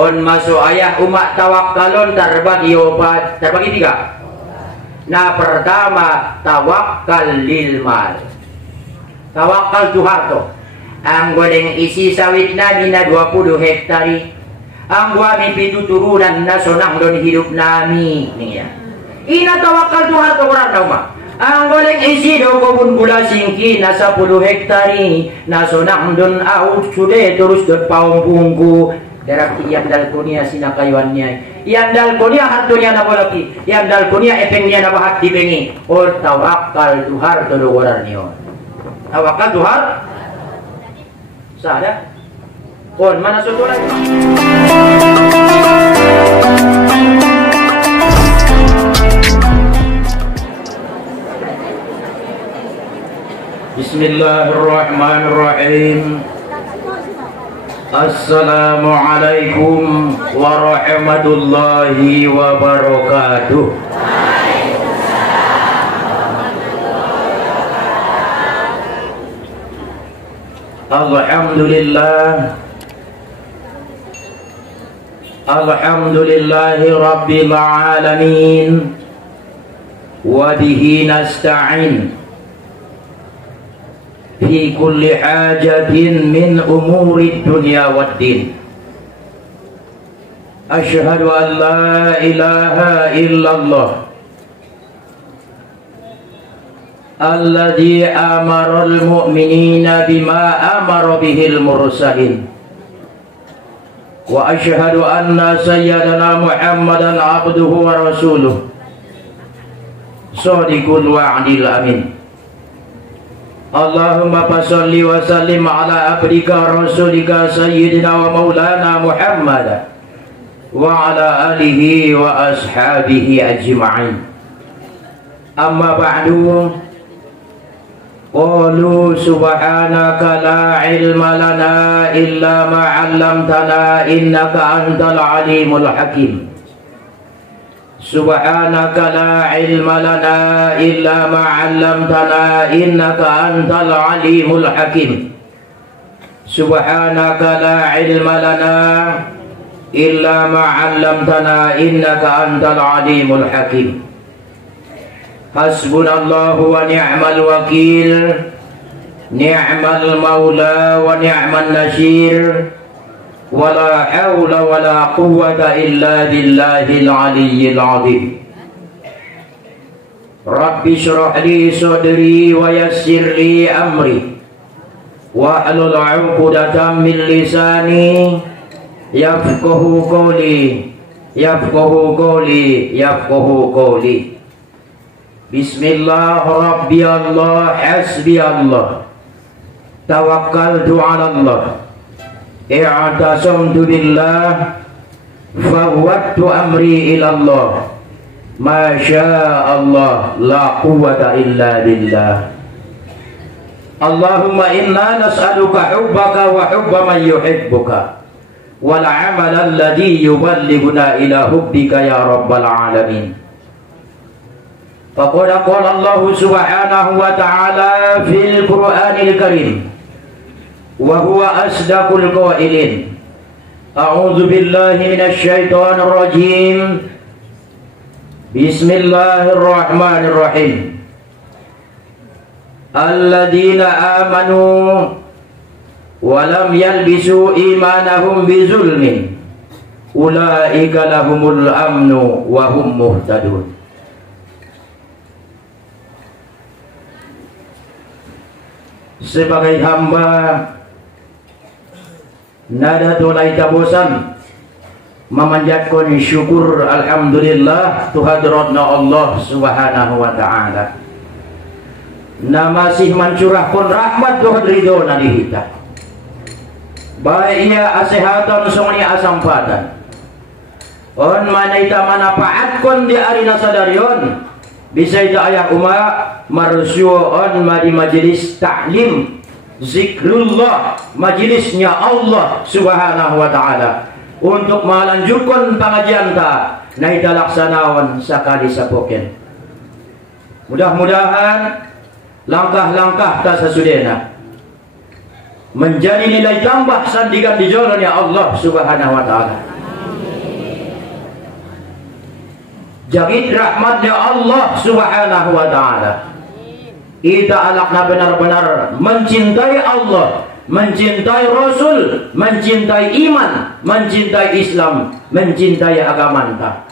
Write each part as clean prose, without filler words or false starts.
On masuk ayah umat tawakkalon terbagi tiga. Nah, pertama tawakal lil mal. Tawakal tu harto. Ang goleng isi sawit na 20 hektari. Ang wami pitu turunan na sonang don hidup nami. Nih ya. Ina tawakal tu harto orang rumah. Ang goleng isi do kebun gula singki na 10 hektari. Na sonang don au sude terus dot paung bungku. Darah yang dal kunia sina kayuannya. Yang dal kunia hartonya na bolaki. Yang dal kunia epengnya na bahat dipengi. Or tawakal tu harto do orang niyo. Tawakal tu harto. Sada? Or mana soto lagi? Bismillahirrahmanirrahim. Assalamualaikum warahmatullahi wabarakatuh. Alhamdulillah. Alhamdulillahi rabbil alamin. Wa bihi nasta'in fi kulli hajatin min umuri dunya waddin. Asyhadu an la ilaha illallah alladhi amara al-mu'minina bima amara bihil mursalin. Wa asyhadu anna sayyidana Muhammadan abduhu wa rasuluh shadiqul wa'dil amin. Allahumma fasalli wa sallim ala abdika rasulika sayyidina wa maulana Muhammad wa ala alihi wa ashabihi ajma'in. Amma ba'du. Qalu subhanaka la ilma lana illa ma 'allamtana innaka antal alimul hakim. Subhanaka la ilma lana illa ma 'allamtana innaka antal alimul hakim. Subhanaka la ilma lana illa ma 'allamtana innaka antal alimul hakim. Hasbunallahu wa ni'mal wakil. Ni'mal maula wa ni'man nasir. Wala hawla wala quwwata illa billahil aliyyil azim. Rabbi shrah li sadri wa yassir li amri wahlul 'uqdatam min lisani yafqahu qawli yafqahu qawli yafqahu qawli. Bismillah rabbi Allah hasbi Allah tawakkaltu 'ala Allah i'tasamtu billah fawwadtu amri ila Allah ma syaa Allah la quwwata illa billah. Allahumma inna nas'aluka hubbaka wa hubba man yuhibbuka wal 'amala alladhi yuballighuna ila hubbika ya rabbal alamin. Faqad qala Allah subhanahu wa ta'ala fil Qur'anil Karim wa huwa asdaqul qailin. A'udzu billahi minasy syaithanir rajim. Bismillahirrahmanirrahim. Alladzina amanu wa lam yalbisu imanahum bizulmin ulaika lahumul amnu wa hum muhtadun. Sebagai hamba nada tulai tabosan memanjatkan syukur alhamdulillah tuhadratna Allah subhanahu wa ta'ala na masih mencurahkan rahmat tuhad ridho nadi kita baik ia asehatan sungni asampatan on manaita manapaatkan di arina sadarion bisa itu ayah umat marsyu'an di majelis ta'lim zikrullah majelisnya Allah subhanahu wa ta'ala untuk melanjutkan pengajian ta naita laksanawan sakali sapoken. Mudah-mudahan langkah-langkah ta sasudena menjadi nilai tambah sandikan di jalannya Allah subhanahu wa ta'ala. Jagit rahmatnya Allah subhanahu wa ta'ala. Kita alakna benar-benar mencintai Allah, mencintai Rasul, mencintai iman, mencintai Islam, mencintai agama anta.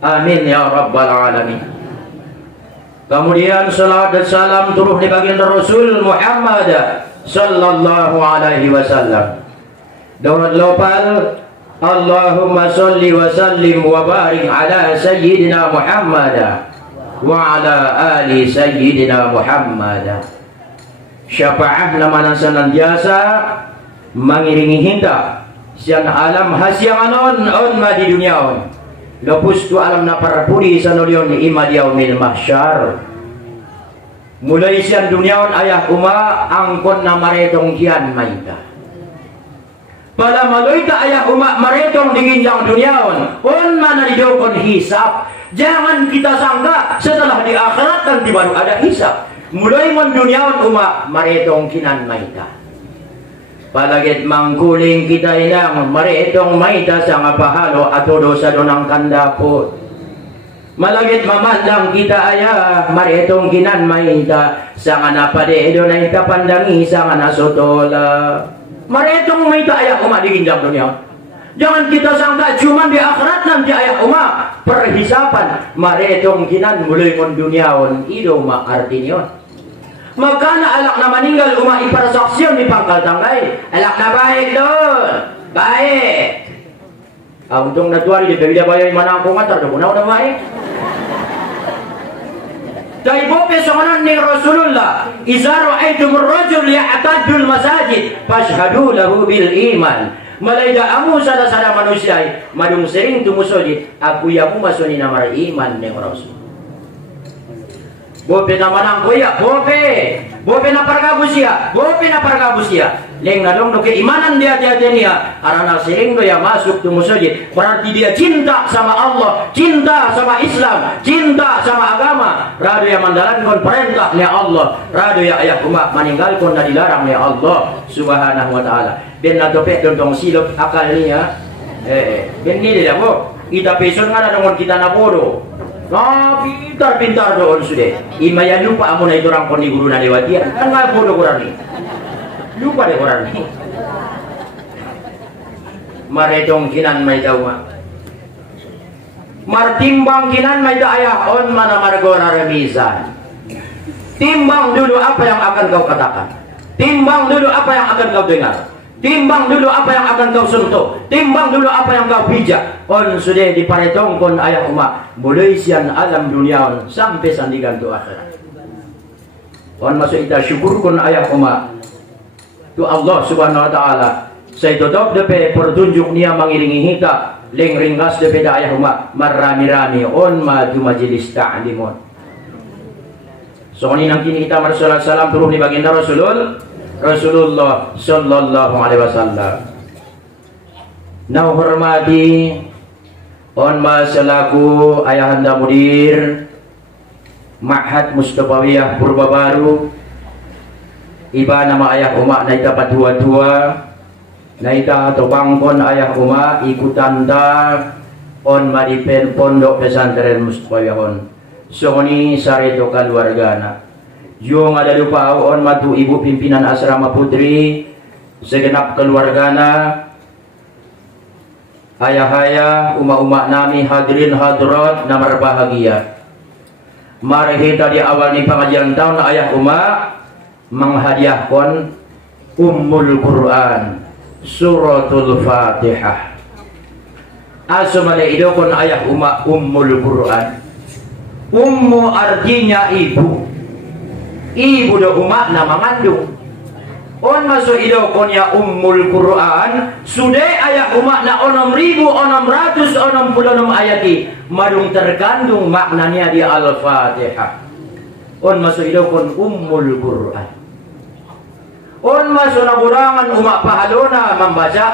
Amin ya rabbal alamin. Kemudian salawat dan salam turun di baginda Rasul Muhammad sallallahu alaihi wasallam. Daun lopal Allahumma salli wa sallim wa barik ala sayyidina Muhammad wa ala ali sayyidina Muhammad. Syafaat nama senantiasa mengiringi hinta sian alam hasyanganon on ma di dunia on. Lepus tu alam na parpuri sanolion ima yaumil mahsyar. Mulai sian dunia on ayah uma angkon na maretong kian maita. Pada maloita ayah umat maretong dinginjang duniaon on mana didokon hisap. Jangan kita sangka setelah di akhirat nanti baru ada hisap. Mulai mon duniaon umat maretong kinan maita. Palagit mangkuling kita inang maretong maita sa pahalo atau dosa donang kandapot. Malagit mamandang kita ayah maretong kinan maita sa napade donay kapandangi sa nasotola. Maretong maita ayah umat di ginjang dunia. Jangan kita sangka cuma di akhirat nanti ayah umat perhisapan. Maretong kinan mulai mon duniaon ido mak artinyon. Maka na alak na meninggal umat iparasaksyon di pangkal tanggay. Alak na baik doon. Baik. Untung na tuwari di bebida bayan mana ako ngatar. Dukunaw na baik. Dahil po pesonan ni Rasulullah, "Iza ra'aytumur rajul ya'tadul masajid, fashhadu lahu bil iman." Malayda amu sada-sada manusia, madung sering tumusojid, aku yapu masuni namar iman ni Rasul. Bope na manang kuya, bope na pargabusia, Leng nadong do keimanan dia arana sering do ya masuk tumusojid, berarti dia cinta sama Allah, cinta sama Islam, cinta sama agama. Rado ya mandalankan perintahnya Allah, rado ya ayah umat meninggalkan dan dilarangnya Allah subhanahu wa ta'ala. Ben na topek dontong silop akal niya, ben ni dia mo, ita peson nga na nungon kita na bodo. Pintar-pintar doon sudah. Imaya lupa amo na ito rang kondi guru na lewatian. Ang nga bodo kurang ni. Lupa deh kurang ni. Maretong kinan may tawa. Martimbang kinan may ayah on mana margora remisan. Timbang dulu apa yang akan kau katakan. Timbang dulu apa yang akan kau dengar. Timbang dulu apa yang akan kau sentuh. Timbang dulu apa yang kau pijak. On sudah diparetong kon ayah umat. Mulai sian alam dunia on sampai sandigan tu akhirat. On masuk kita syukur kon ayah umat. Tu Allah subhanahu wa ta'ala. Saya tutup depe pertunjuk niya mengiringi kita. Leng ringkas depe da ayah umat. Marami-rami on maju majelis ta'limon. So ini nang kini kita marsalat salam turun di baginda Rasulullah sallallahu alaihi wasallam. Nau hormati on masalaku ayahanda mudir Ma'had Mustafawiyah Purba Baru. Iba nama ayah umat naita padua-dua naita atau bangkon ayah umat ikutan da on madipen pondok pesantren Mustafawiyah on. So ni sareto keluargana. Yung ada lupa on matu ibu pimpinan asrama putri segenap keluargana, ayah-ayah, umat-umat nami hadirin hadirat namar bahagia. Mari tadi awal ni pengajian tahun ayah umat menghadiahkan Ummul Quran Suratul Fatihah. Asumale idokon ayah umat Ummul Quran. Ummu artinya ibu. Ibu do umat nama mengandung. On masuk idokon ya Ummul Quran. Sudah ayat umat na 6.666 ayati. Madung terkandung maknanya di Al-Fatihah. On masuk idokon Ummul Quran. On masuk naburangan umat pahalona membaca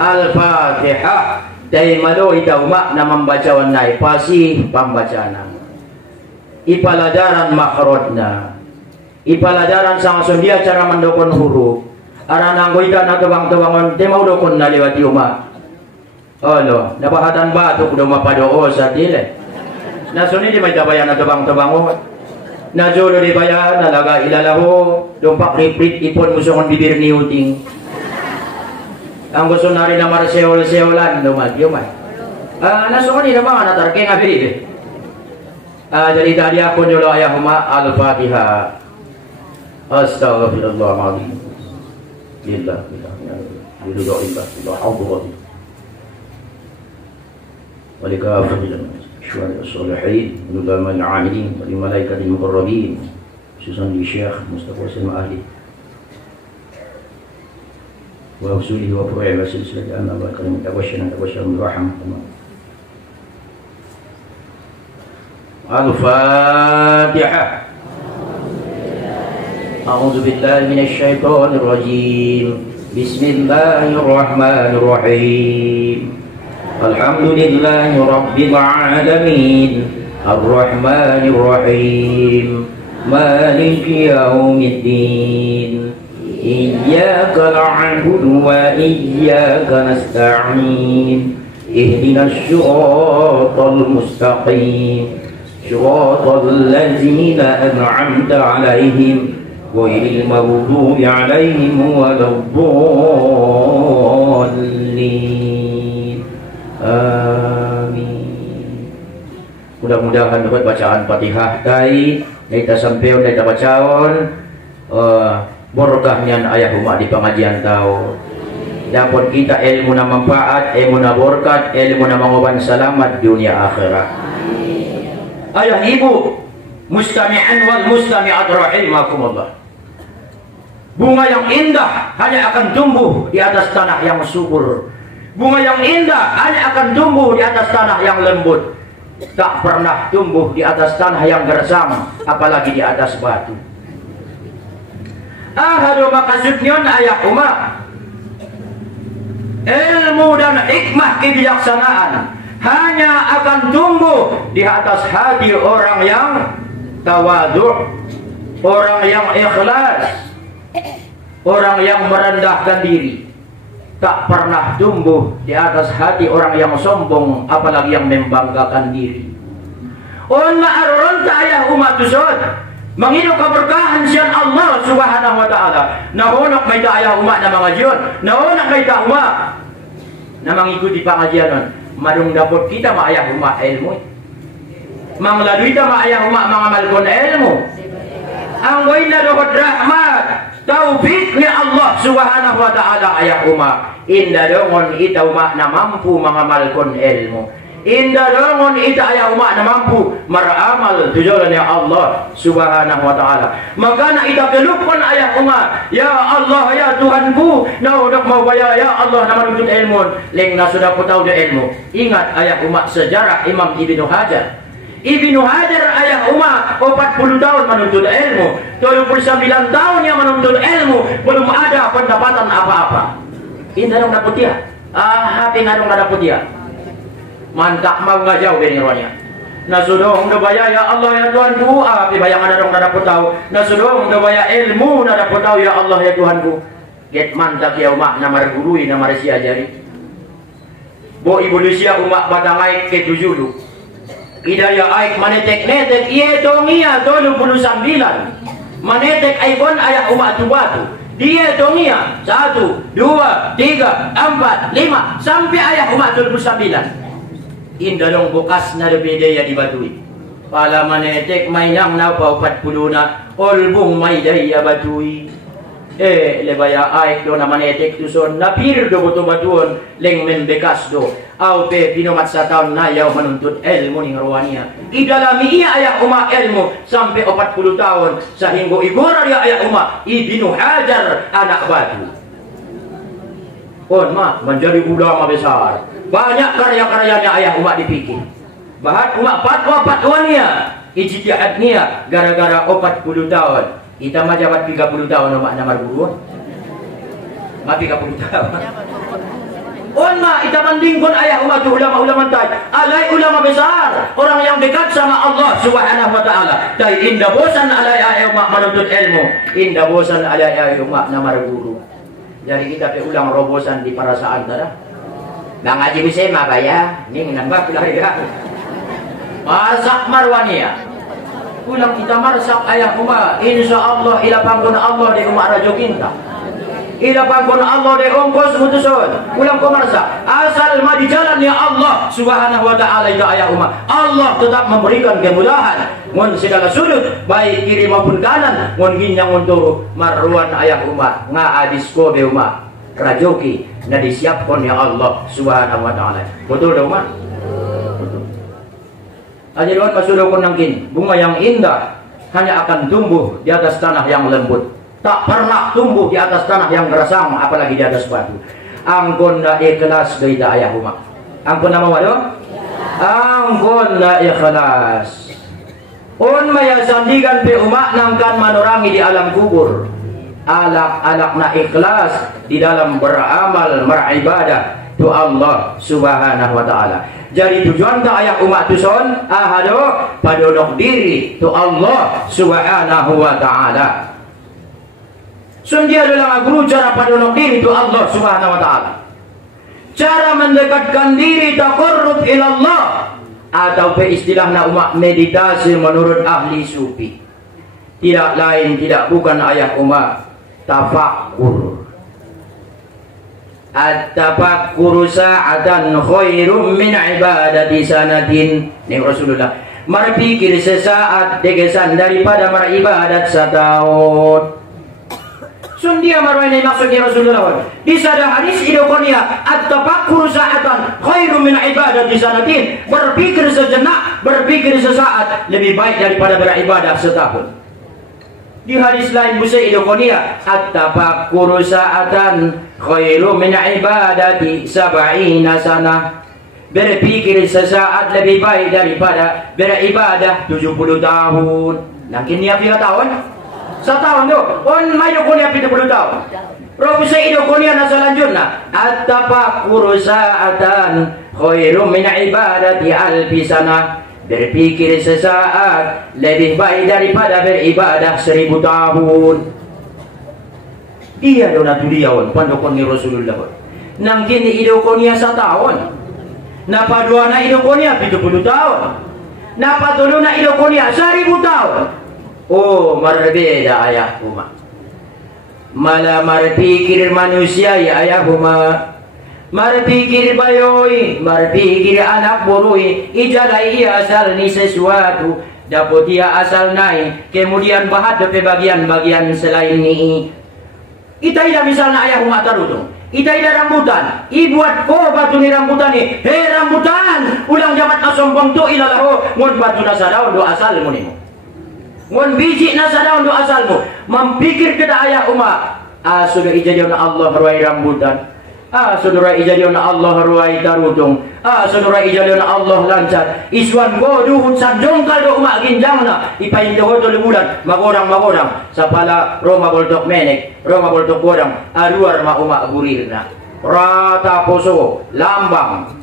Al-Fatihah. Dari malo ita umat na membaca wanai pasih pembacaan. Ipaladaran makhrajna, ipaladaran sang dia cara mendokon huruf. Aranang goita na tebang-tebangon temau dokon na lewati umat. Ano, nabahatan batok daw mapadoo sa tile. Nasuni di may tabayan na tabang-tabangot. Najulo di bayan, nalaga ilalaho, dumpak riprit ipon musungon bibir ni uting. Ang gusto na rin na marseol-seolan, lumad-yumay. Nasuni na mga natarke nga bibir. Jadi tadi aku nyulo ayahuma al-Fatihah. Astaghfirullahaladzim. Lillah, ولكافة الشهداء الصالحين والعلماء العاملين والملائكة المقربين خصوصا للشيخ مصطفى سلمى أهلي وأصوله وفروعه وسلسلة أما بعد نتبشر بالرحمة. الفاتحة. أعوذ بالله من الشيطان الرجيم. بسم الله الرحمن الرحيم. الحمد لله رب العالمين الرحمن الرحيم مالك يوم الدين إياك نعبد وإياك نستعين اهدنا الصراط المستقيم صراط الذين أنعمت عليهم غير المغضوب عليهم ولا الضالين. Amin. Mudah-mudahan dapat bacaan Fatihah tadi kita sampai kita bacaon berkahnya ayah umat di pengajian tahu. Dapat kita ilmu na manfaat, ilmu na berkat, ilmu na mangoban selamat dunia akhirat. Ayah ibu mustami'an wal mustami'at rahimakumullah. Bunga yang indah hanya akan tumbuh di atas tanah yang subur. Bunga yang indah hanya akan tumbuh di atas tanah yang lembut. Tak pernah tumbuh di atas tanah yang gersam, apalagi di atas batu. Ahadu makasudnya ayah umat. Ilmu dan hikmah kebijaksanaan hanya akan tumbuh di atas hati orang yang tawadhu', orang yang ikhlas, orang yang merendahkan diri. Tak pernah tumbuh di atas hati orang yang sombong, apalagi yang membanggakan diri. On ma'aron ta'ayah umat tusod mangino keberkahan siyan Allah subhanahu wa ta'ala. Nahonak may ta'ayah umat na mga jiyon, nahonak may ta'umat na mangikuti pangajianon. Marung dapot kita maayah umat ilmu, manglaluy ta maayah umat mga malkon ilmu. Ang way na dohod rahmat taufik ni Allah subhanahu wa ta'ala ayah umat. Indah dongon ita umat na mampu mengamalkan ilmu. Indah dongon ita ayah umat na mampu meramal tujuan ya Allah subhanahu wa ta'ala. Maka na ita kelupkan ayah umat. Ya Allah ya Tuhanku, na udah mau bayar ya Allah na menuntut ilmu. Leng na sudah ku tahu dia ilmu. Ingat ayah umat sejarah Imam Ibnu Hajar. Ibnu Hajar ayah umat 40 tahun menuntut ilmu, 29 tahun yang menuntut ilmu, belum ada pendapatan apa-apa. Indah dong dapat dia. Hati ngadong dapat dia. Mantap mau nggak jauh dari rohnya. Nasudong udah bayar ya Allah ya Tuhanku. Api bayangan dong dapat tahu. Nasudong udah bayar ilmu dapat tahu ya Allah ya Tuhanku. Get mantap ya umat nama gurui nama resi ajari. Bo ibu Lucia umat badangai ke tujulu. Idaya aik manetek-netek iya dong iya 29. Manetek aikon ayah umat tu batu. Dia dunia 1, 2, 3, 4, 5 sampai ayah umat 29. Indah dong bukas na debedaya di batui. Pala manetek mainang na pa 40 na olbung may daya batui. Lebaya aik do na manetek tuson napir do buto batuon leng membekas do. Au pe pinomat sa taon na yaw menuntut ilmu ning ruwania. Idalami iya ayah umat ilmu sampai 40 tahun sehingga igora dia ayah umat Ibnu Hajar anak batu. Menjadi ulama besar. Banyak karya-karyanya ayah umat dipikir. Bahan umat fatwa-fatwanya, ijtihadnya gara-gara 40 tahun. Kita mah jabat 30 tahun umat nama guru. Mah 30 tahun. Kita bandingkan ayah umat ulama-ulama tadi. Alai ulama besar, orang yang dekat sama Allah subhanahu wa ta'ala. Dan indah bosan alai ayah umat menuntut ilmu, indah bosan alai ayah umat nama guru. Jadi kita ulang robosan di perasaan tada. Bang Haji bisa mah ya, ini nambah pula ya. Masak marwania. Ulang kita masak ayah uma, insya Allah ila pangkun Allah di rumah rajo kinta. Ila pangkun Allah di ongkos mutusun. Ulang ko masak. Asal mah di jalan ya Allah Subhanahu wa taala itu ayah uma. Allah tetap memberikan kemudahan. Mun segala sudut baik kiri maupun kanan, mun ginjang untuk marruan ayah uma, nga adisko be uma. Rajoki na disiapkan ya Allah Subhanahu wa taala. Betul dong, Mak? Ajaran pasulukun nangkin, bunga yang indah hanya akan tumbuh di atas tanah yang lembut. Tak pernah tumbuh di atas tanah yang gersang, apalagi di atas batu. Angkon da ikhlas gaita ayah uma. Angkon nama wado? Angkon da ikhlas. Un maya sandigan pe umak nangkan manorangi di alam kubur. Alak-alak na ikhlas di dalam beramal beribadah tu Allah Subhanahu wa taala. Jadi tujuan ta ayah umat tu son ahado padodok diri tu Allah Subhanahu wa taala. Sun dia adalah guru cara padodok diri tu Allah Subhanahu wa taala. Cara mendekatkan diri taqarrub ila Allah atau pe istilahna umat meditasi menurut ahli sufi. Tidak lain tidak bukan ayah umat tafakkur. At-tafakkur sa'atan khairum min ibadati sanatin. Ini Rasulullah berpikir sesaat degesan daripada beribadat setahun. Sun dia marwani maksudnya Rasulullah. Di sada hadis idokonia at-tafakkur sa'atan khairum min ibadati sanatin. Berpikir sejenak, berpikir sesaat lebih baik daripada beribadah setahun. Di hadis lain busa idokonia at-tafakkur sa'atan khairu min ibadati sab'ina sanah. Berpikir sesaat lebih baik daripada beribadah 70 tahun. Mungkin dia 3 tahun? Setahun tu. On mai idokonia 70 tahun. Roh busa idokonia na selanjutnya at-tafakkur sa'atan khairu min ibadati alfi sanah. Berpikir sesaat lebih baik daripada beribadah 1000 tahun. Iya dona tu dia on pandokon ni Rasulullah. Nang kini idokonia 1 tahun. Napa duana idokonia 70 tahun. Napa tuluna idokonia 1000 tahun. Oh, berbeda ayah uma. Malah berpikir manusia ya ayah uma. Marpikir bayoy, marpikir anak boroi, ijalai ia asal ni sesuatu, dapat ia asal naik, kemudian bahat ke bagian-bagian selain ni. Ita ida misalnya ayah umat tarutung, ita ida rambutan, ibuat ko batu ni rambutan ni, hei rambutan, ulang jamat asombong tu ilalahu, ngon batu nasa daun do asal mo nimo, ngon biji nasa daun do asal mo, mampikir kita ayah umat, sudah ijadion Allah ruai rambutan. Saudara ijadion Allah ruai tarutung. Saudara ijadion Allah lancar. Iswan go duhun sadongkal do umak ginjangna. Ipain doho to lebulan. Magorang-magorang. Sapala Roma boltok menek. Roma boltok gorang. Aruar ma umak burirna. Rata poso. Lambang.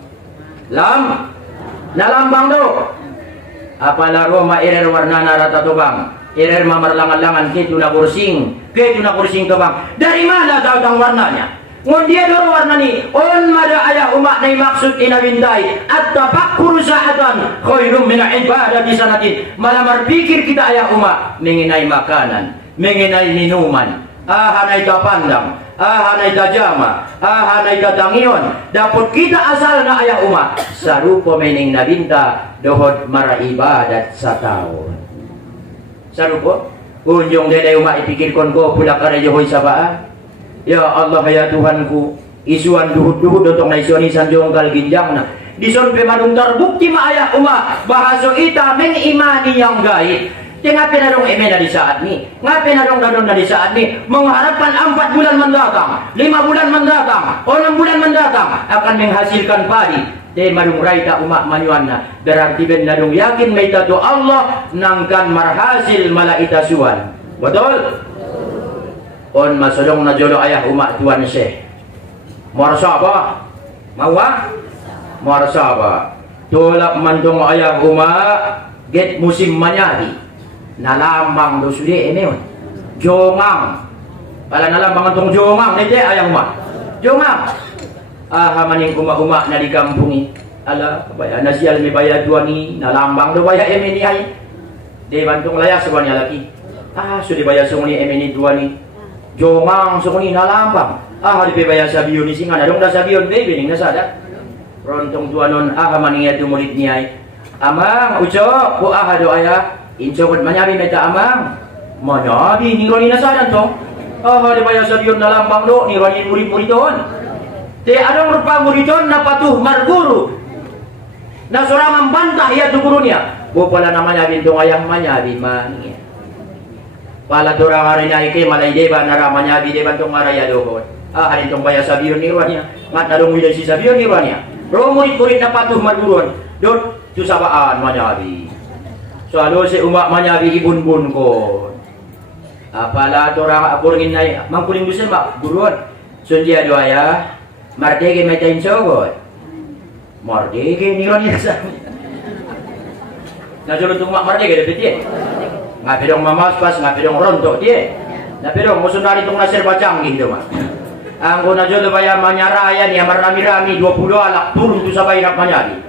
Nalambang do. Apala Roma irer warnana rata tobang. Irer mamarlangan-langan. Ketu na kursing ke bang. Dari mana datang warnanya? Ngundia doro warna ni on mada ayah umat nai maksud ina bintai at-tafakkur sa'atan khairum min ibadati sanatin. Malah berpikir kita ayah umat mengenai makanan, mengenai minuman, hanai tapandang, hanai tajama, hanai tatangion. Dapat kita asal na ayah umat sarupa mening nabinta dohod mara ibadat setahun. Sarupa kunjung dede umat ipikirkan ko pula karajohoy sabaan. Ya Allah ya Tuhanku, isuan duhut-duhut dotong na isuan isan jongkal ginjang na. Dison pemadung terbukti ma ayah umat bahasa ita mengimani yang gaib. Ngapain adong emena di saat ni? Ngapain adong dadon di saat ni? Mengharapkan 4 bulan mendatang, 5 bulan mendatang, 6 bulan mendatang akan menghasilkan padi. Madung raita umat manyuanna. Berarti ben dadong yakin maita tu Allah nangkan marhasil malaita suan. Betul? On masodong na jolo ayah umat tuan syekh. Marsaba. Mawa? Marsaba. Tolak mandong ayah umat get musim manyari. Nalambang do sude emeon. Jongang. Pala nalambang antong jongang nete ayah umat. Jongang. maning uma-uma na di kampungi. Ala, baya nasial may bayad duani, nalambang do baya emeni ay. Di bantong layas sa niya laki. So di baya sungni emeni duani. Jomang sungni nalambang. Di baya sabiyon ni singa, nadong na sabiyon, baby, ning nasada. Rontong duanon, maning ya tumulit niya ay. Amang, uco, ku do aya, insokot manyabi meta amang. Manyabi, ni Roni nasada to. Di baya sabiyon nalambang do, ni Roni murid-muridon. Di anong rupa muridon na patuh marguru. Na surang membantah ya tu gurunya. Pala namanya bintong ayam manyabi mani. Pala turang hari naike malay deba naramanya bi deba tong araya dohon. Hari tong baya sabiyon ni ruanya. Ngat nadong widay si sabiyon ni ruanya. Ro murid-murid na patuh marguruan. Dot tu sabaan manyabi. Soalo si umak manyabi ibun-bun ko. Pala turang apurngin nay mangkuling dusen mak guruan. Sundia doaya. Mardege metain sogot. Mardege ni ruanya sa. Najulun tumak mardege dapat dia. Ngapidong mamaspas, ngapidong rontok dia. Ngapidong musunari tung nasir bacang gitu mah. Anggo najulun bayar manyarayan ya marami-rami 20 alak turun tu sabay nak manyari.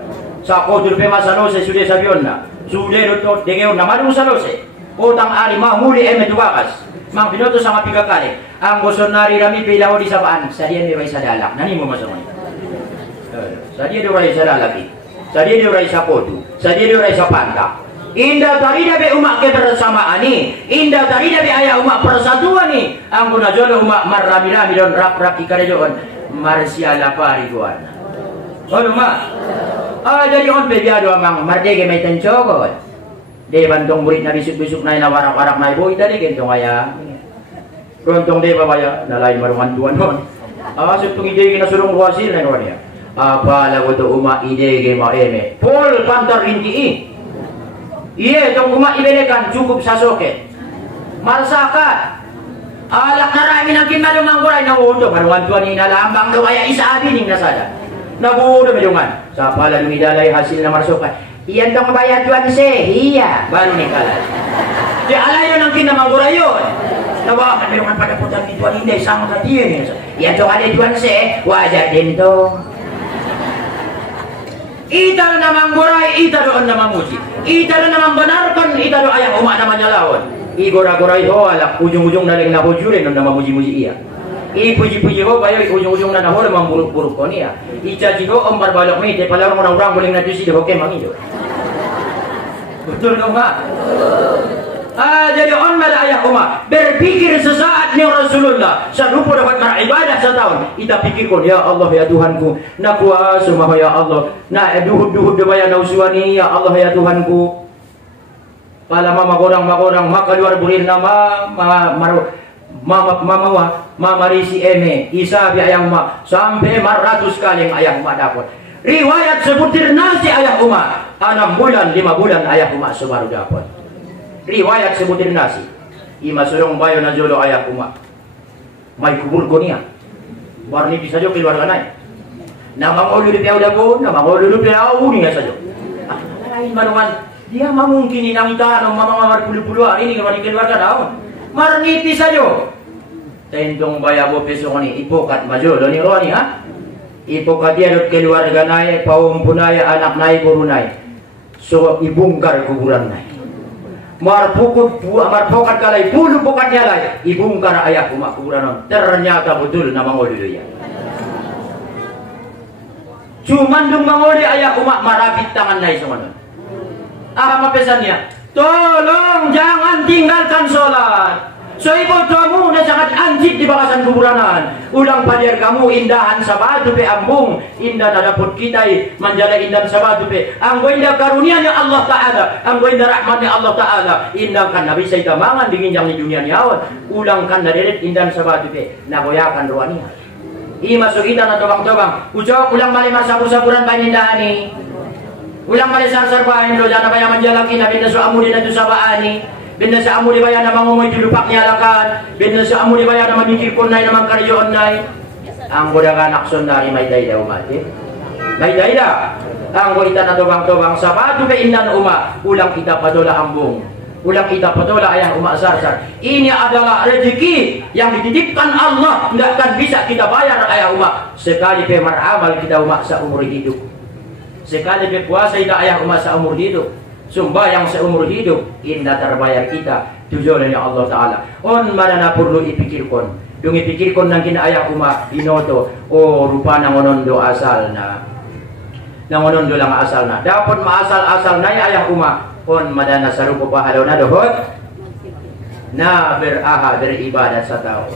Sako turpe masalose sudah sabion na. Sudah rutot degeo na madung salose. Utang ari mahuli tu bakas. Mang pinoto sama 3 kali. Anggo sunari rami pilaw di sabaan. Sadian di sa dalak. Nani mo masamo. Sadian di sa dalaki. Sadian di sa podu. Sadian di sa panta. Indah tarida be umat kebersamaan ni. Indah tarida be ayah umat persatuan ni. Ang kunajolo umat marami-rami don rap-rap ikarejoon. Marsiala pariguan. Oh mak. Jadi on bebiado amang mardege may tencogot. De bantong murid na bisuk-bisuk na warak-warak na ibo itali gentong ayah. Rontong de babaya nalay marungan tuan non. Sutong ide na surong wasil na nonya. Apa lagu tu umat ide ge maeme. Pol pantar inti. Iya, tong umat ibelekan cukup sasoke. Marsaka. Alak narami ng kinalo mangguray na uto. Maruan tuan ni nalambang do kaya isa abi ning nasada. Nagudo medungan. Sa pala lumidalay hasil na marsoka. Iyan tong bayad tuan se. Iya, baru ni kala. Di alayo ng kinamangguray yun. Nawa kan medungan pada putan ni tuan hindi sang katiyen. Iyan tong ada tuan se. Wajar din to. Ita na mangguray, ita doon na mamusi. Ita na membenarkan, ita do ayah umat namanya lawan. Igora-gorai ho alak ujung-ujung naling nahujurin na mamuji-muji iya. Ipuji-puji ho bayo ujung-ujung na nahol mamburuk-buruk ko niya. Icaji ho ombar balok mi te palar orang-orang boleh natusi de hoke mangido. Betul dong ha? Jadi on mala ayah umat berpikir sesaat ni Rasulullah sadupo dapat beribadah setahun. Ita pikirkan ya Allah ya Tuhanku, na kuasa maha ya Allah, na duhud-duhud debaya nausuani ya Allah ya Tuhanku. Pala mama gorang maka luar burin nama marisi eme isa bi ayah umat sampai 100 kali ayah umat dapat. Riwayat sebutir nasi ayah umat 6 bulan 5 bulan ayah umat sebaru dapat. Riwayat sebutin nasi. Ima surong bayo na jolo ayah umat. May kubur ko niya. Warni bisa jo keluarga nai. Na mangolo di piau dago, na mangolo di piau niya sajo. Lain manuan dia mamungkin inang itano mamamar pulu-pulu ini kemari keluarga daun. Marniti sajo. Tentong bayabo peso ni ipokat majolo ni roni ha. Ipokat dia dot keluarga nai, paum punaya anak nai guru nai. So ibungkar kuburan nai. Marpokat kalay, puluh pokat nyalay. Ibungkar ayah umat kuburan. Ternyata betul nama ngoli ya. Cuman dung mangoli ayah umat marapit tangan nai semua. Apa pesannya? Tolong jangan tinggalkan sholat. So ibu tuamu na sangat anjit di bakasan kuburanan. Ulang padir kamu indahan sabatu pe ambung. Indah na dapur kita manjala indah sabatu pe. Anggo indah karunianya Allah Ta'ala. Anggo indah rahmatnya Allah Ta'ala. Indah kan nabi say tamangan dinginjang ni dunia niawan. Ulang kan na deret indah sabatu pe. Nagoyakan ruania. Masuk kita na tobang-tobang. Ucok ulang balik masapu-sapuran panindahan ni. Ulang balik sar-sarbahan lo. Jangan banyak manjalaki na binda so amudin na tusabaani. Benda sa amo di bayan na mangumoy dilupak niya lakan. Benda sa amo di bayan na mamikir ko na naman karyoon na. Ang buda ka nakson dari may dayda umati. May dayda. Ang buita na tobang-tobang sa batu pe inan uma. Ulang kita padola ambong. Ulang kita betul ayah umat sarsar. Ini adalah rezeki yang dititipkan Allah, tidak akan bisa kita bayar ayah umat. Sekali beramal kita umat seumur hidup. Sekali berpuasa kita ayah umat seumur hidup. Sembahyang seumur hidup, indah terbayar kita. Tujuan Allah Ta'ala. On mana perlu dipikirkan. Dung ipikirkan nang kina ayah umat inoto. Oh rupa nangonondo asalna. Nangonondo lang asalna. Dapat maasal-asal na ayah umat. On madana sarupo pahalaw na dohot na beribadat sa tao.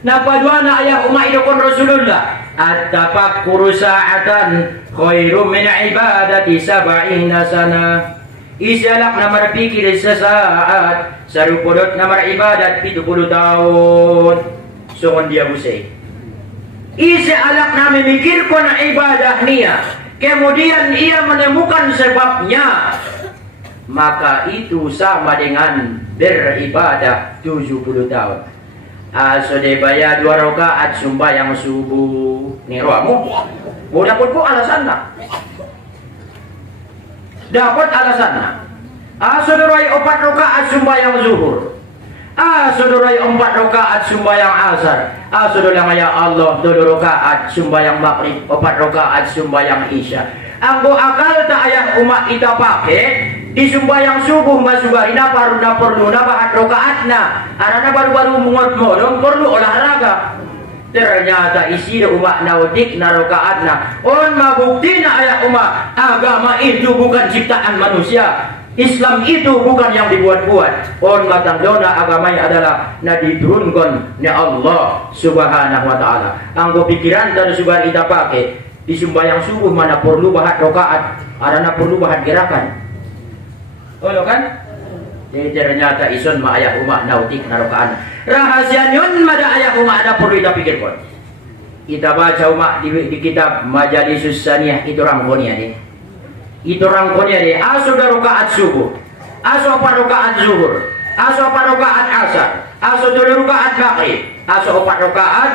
Napadwa na ayah umaidokon Rasulullah at tapakkuru sa'atan khairum min ibadati sab'ina sana. Isalak na marpikir sa saat sarupodot na maribadat 70 tahun. Sungon dia busay. Isalak na memikir ko na ibadah niya. Kemudian ia menemukan sebabnya, maka itu sama dengan beribadah 70 tahun. So debaya 2 rakaat sembahyang subuh. Ni roamu. Mo dapat ko alasan na. Dapat alasan na. So doray 4 rakaat sembahyang zuhur. So doray 4 rakaat sembahyang asar. So dolang ya Allah 2 rakaat sembahyang maghrib, 4 rakaat sembahyang isya. Ang akal ta ayang umat ita pake di sembahyang subuh masugari na perlu na bahat rakaat na. Arana baru-baru mungot-modong perlu olahraga. Ternyata isi umat naudik na rakaat na. On mabukti na ayang umat agama itu bukan ciptaan manusia. Islam itu bukan yang dibuat-buat. On matandona agamanya adalah na diturunkan ni Allah Subhanahu wa taala. Ang pikiran dan sugar kita pakai di sembahyang subuh mana perlu bahat rakaat, arana perlu bahat gerakan. Oh kan? Jadi ternyata ison ma ayah umat nautik na rakaat. Rahasia nyon mada ayah umat ada perlu kita pikirkan. Kita baca umat di kitab Majalisus Saniyah itu rangkonya nih. Itu rangkonya deh. Aso 2 rakaat subuh, aso 4 rakaat zuhur, aso 4 rakaat asar, aso 2 rakaat maghrib, aso 4 rakaat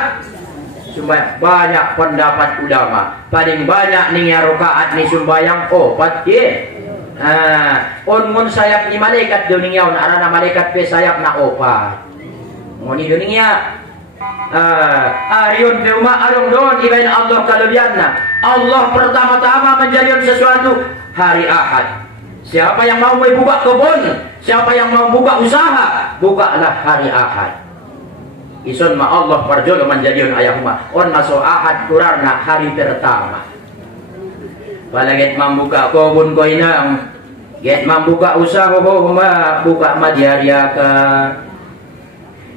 sembahyang. Banyak pendapat ulama. Paling banyak nih rakaat nih sembahyang 4 ye. On sayap ni malaikat duning yaon arana malaikat pe sayap na 4. Ngoni duning ya. Ariun pe umat arung don ibain Allah kalebianna. Allah pertama-tama menjadikan sesuatu hari Ahad. Siapa yang mau buka kebun, siapa yang mau buka usaha, bukalah hari Ahad. Ison ma Allah perjolo menjadikan ayah umat. On masuk Ahad kurarna hari pertama. Palagit membuka kebun ko inang, get membuka usaha ko buka madiyariaka.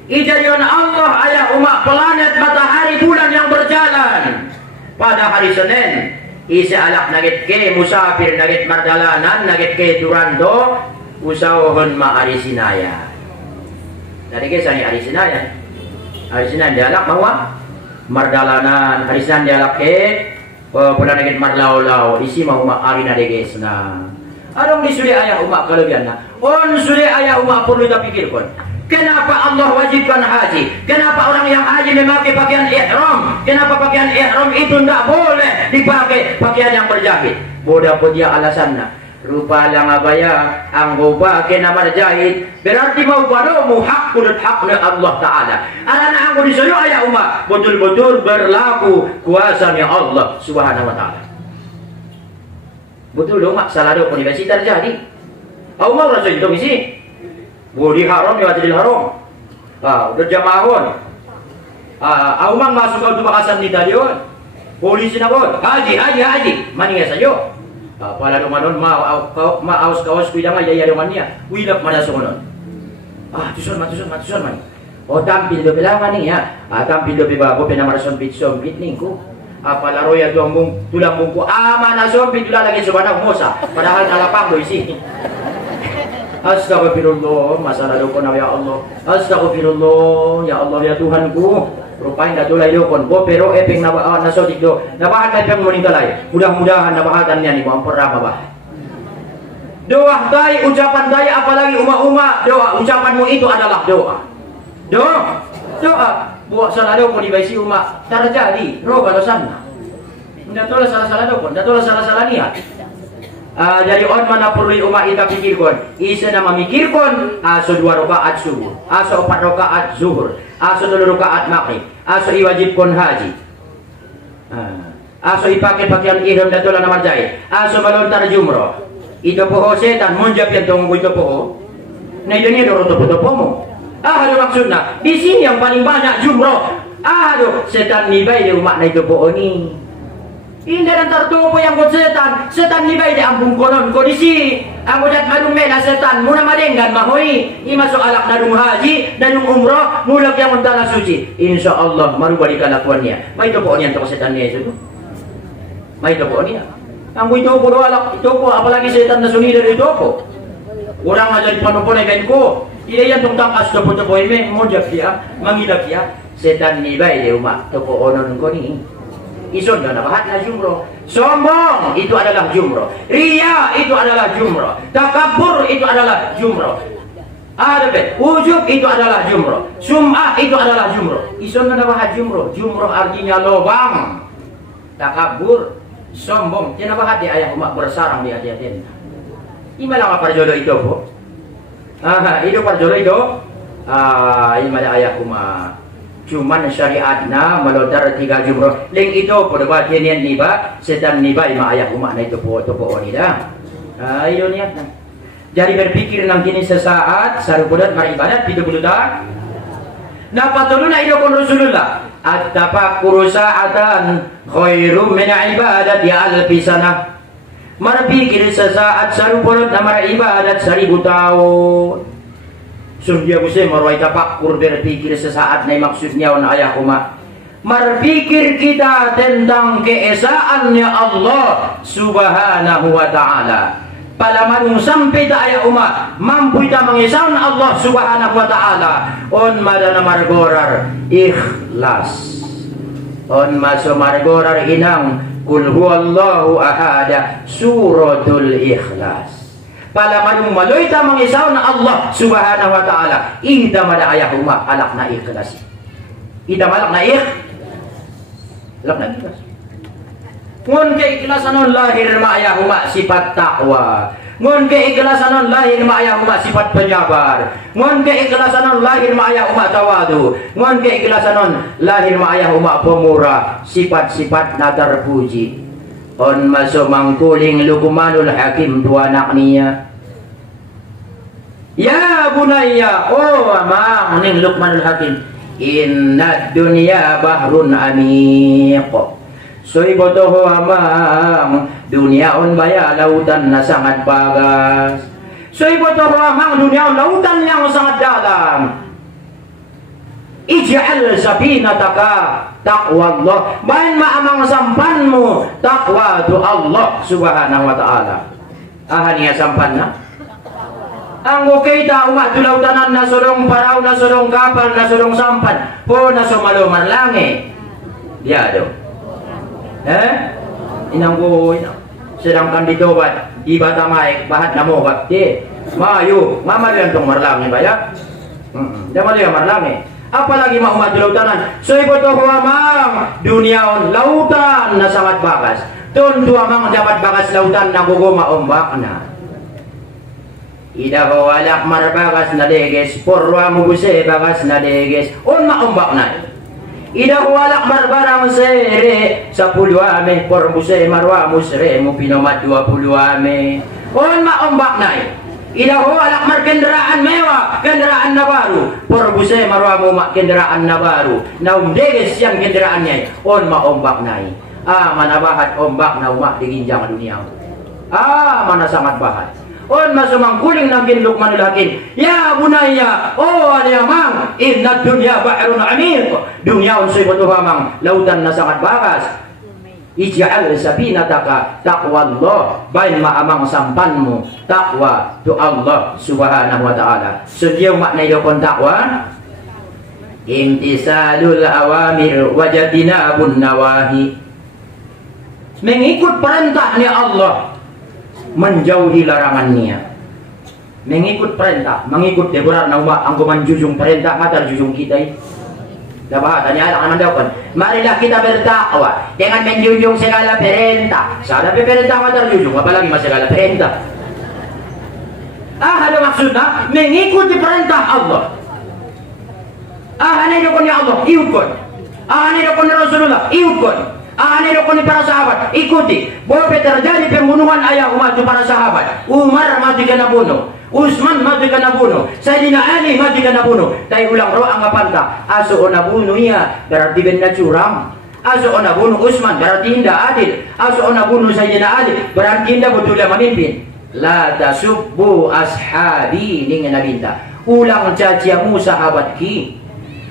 Ijadikan Allah ayah umat planet matahari bulan yang berjalan. Pada hari Senin, isi alak nagit ke musafir nagit mardalanan nagit ke durando usahon ma ari sinaya. Dari ke sani ari sinaya. Hari Senin dialak mawa mardalanan, hari Senin dialak ke pula nagit marlaw-law isi mau ma ari nadegesna. Adong di suri ayah umat kalebianna. On suri ayah umat perlu kita pikirkan. Kenapa Allah wajibkan haji? Kenapa orang yang haji memakai pakaian ihram? Kenapa pakaian ihram itu tidak boleh dipakai pakaian yang berjahit? Bodoh pun dia alasannya. Rupa lang abaya ang pakai nama jahit. Berarti mau badomu hak kudut haknya Allah Ta'ala. Anak anggo disuruh ayah umat betul-betul berlaku kuasanya Allah Subhanahu wa Ta'ala. Betul dong mak salah dong universitas jadi. Aku mau rasa itu misi. Budi haram ya jadi haram. Udah jamahon. Aku mang masuk ke bakasan ni talion. Polisi na bon. Haji. Mani nga sayo. Pala dumanon maus kaos kuidang ay yaya dumania. Wilap mana sukunon. Tuson man. O tampil do bilangan niya. Tampil do bibago pinamarason pitsom pitningko. Palaro ya tulang mungku. Mana sompit dula lagi subhanahu mosa. Padahal kalapang do isi. Astagfirullah, masalah dokon ya Allah. Astagfirullah, ya Allah ya Tuhanku. Rupanya datulay dokon. Pero epeng nasodik do. Nabahat na epeng meninggalay. Mudah-mudahan nabahatan niya ni mo ang perama ba. Doa tay, ucapan tay, apalagi uma-uma. Doa, ucapanmu itu adalah doa. Doa. Buat salah dokon di baisi uma. Terjadi, roga dosan. Datulah salah-salah dokon. Datulah salah-salah niat. Jadi on mana perlu umat kita pikirkan. Isa na memikirkan aso 2 rakaat subuh, aso 4 rakaat zuhur, aso 2 rakaat maghrib, aso iwajibkan haji. Aso ipakai pakaian ihram datulan na marjai, aso balontar jumroh. Ito po setan munjab yan tunggu ito po. Na ito niya doroto-topo mo. Aduh maksudnya di sini yang paling banyak jumroh. Aduh setan nibay di umat na ito po ni. Hindi na tartupo yang kod setan. Setan nibay di ampung konon kondisi. Ang udat madumay na setan muna madenggan mahoy. Imasok alak na dung haji na dung umroh mulak yang untala suci. Insya Allah marubah di kalakuan niya. May ito po niya ito setan niya ito. May ito po niya. Ang ito po do alak ito po apalagi setan na sunida ito po. Kurang aja di panupunay kain ko. Iya yan tong tangkas ito po ito po ime. Mujab siya, mangilap siya. Setan nibay di umat. Ito po onon ko ni. Ison na nabahat na jumroh. Sombong itu adalah jumroh. Ria itu adalah jumroh. Takabur itu adalah jumroh. Ujub itu adalah jumroh. Sum'ah itu adalah jumroh. Ison na nabahat jumroh. Jumroh artinya lobang. Takabur, sombong. Yan nabahat di ayah umat bersarang di hati-hati. Imalang parjodoh itu po. Itu parjodoh itu. Imalang ayah umat. Cuman syariatna melodar 3 jumroh. Leng itu pada bagian niba setan niba ima ayah umat na itu po ni dah. Iyo niat na. Jadi berpikir nang kini sesaat sarupudat maribadat pitu bulutan. Na patulun na iyo kon Rasulullah. At-tafakkuru sa'atan khairum min ibadat ya alfisana. Berpikir sesaat sarupudat na maribadat 1000 tahun. Surya Muslim marwai tafakur berpikir sesaat na maksudnya on ayah umat. Berpikir kita tentang keesaannya Allah Subhanahu wa ta'ala. Palaman sampai ta ayah umat mampu kita mengesaun Allah Subhanahu wa ta'ala. On madana margorar ikhlas. On maso margorar inang kul huwallahu ahada suratul ikhlas. Palaman maloy ta mangisaw na Allah Subhanahu wa ta'ala. Ida mada ayah umat alak na ikhlas. Ida malak na alak na ikhlas. Ngun ke ikhlasanon lahir ma ayah umat sifat takwa. Ngun ke ikhlasanon lahir ma ayah umat sifat penyabar. Ngun ke ikhlasanon lahir ma ayah umat tawadu. Ngun ke ikhlasanon lahir ma ayah umat pemurah. Sifat-sifat na terpuji. On masuk mangkuling Luqmanul Hakim tu anak niya. Ya bunayya, oh amang ning Luqmanul Hakim. Inna dunya bahrun amiq. Soy botoh amang dunia on baya lautan na sangat bagas. Soy botoh amang dunia on lautan yang sangat dalam. Ij'al safinataka taqwa Allah. Bain maamang sampanmu takwa tu Allah Subhanahu wa ta'ala. Ahaniya sampan na. Anggo kita umat tu lautanan na sorong parau na sorong kapal na sorong sampan. Po na somalomar langi. Dia do. Inanggo sedangkan ditobat iba tamay bahat na mo bakti. Mayu, mamalian tong marlangi baya. Damalian marlangi. Apalagi mau umat di lautanan. So iboto amang dunia on lautan na sangat bagas. Tuntu amang dapat bagas lautan na gugoma ombak na. Ida walak marbagas na deges. Porwa mubuse bagas na deges. On maombak na. Ida walak marbarang sere. 10 ame. Porbuse marwa musre. Mupinomat 20 ame. On maombak na. Ida ho alak mar kendaraan mewah, kendaraan na baru. Porbuse marwamu mak kendaraan na baru. Naumdeges yang kendaraannya. On maombak nai. Mana bahat ombak na umak di ginjang dunia. Mana sangat bahat. On masumang kuling nagin Luqmanul Hakim. Ya bunayya, oh aliyamang, inna dunya bahrun amiq. Dunia on soy batuhamang, lautan na sangat bagas. Ij'al safinataka taqwa Allah. Bain maamang sampanmu takwa tu Allah Subhanahu wa ta'ala. Sudiyo makna yokon takwa imtisalul awamir wajadinabun nawahi. Mengikut perintahnya Allah, menjauhi larangannya. Mengikut perintah, mengikut deburan nama angkuman jujung perintah matar jujung kita. Dapat tanya anak naman daw kon. Marilah kita bertakwa dengan menjunjung segala perintah. Sana perintah mo terjunjung, apalagi mas segala perintah. Ano maksudnya? Mengikuti perintah Allah. Ano ko ni Allah, iukon. Ano ko ni Rasulullah, iukon. Ano ko ni para sahabat, ikuti. Boleh terjadi pembunuhan ayah umat para sahabat. Umar mati kena bunuh. Usman mati kena bunuh, Sayyidina Ali mati kena bunuh. Tapi ulang roh anggapan tak, aso ona bunuh ya berarti benda curang. Aso ona bunuh Usman berarti indah adil. Aso ona bunuh Sayyidina Ali berarti indah betul yang memimpin. La tasubbu ashabi ning nabinta. Ulang caciamu sahabatki.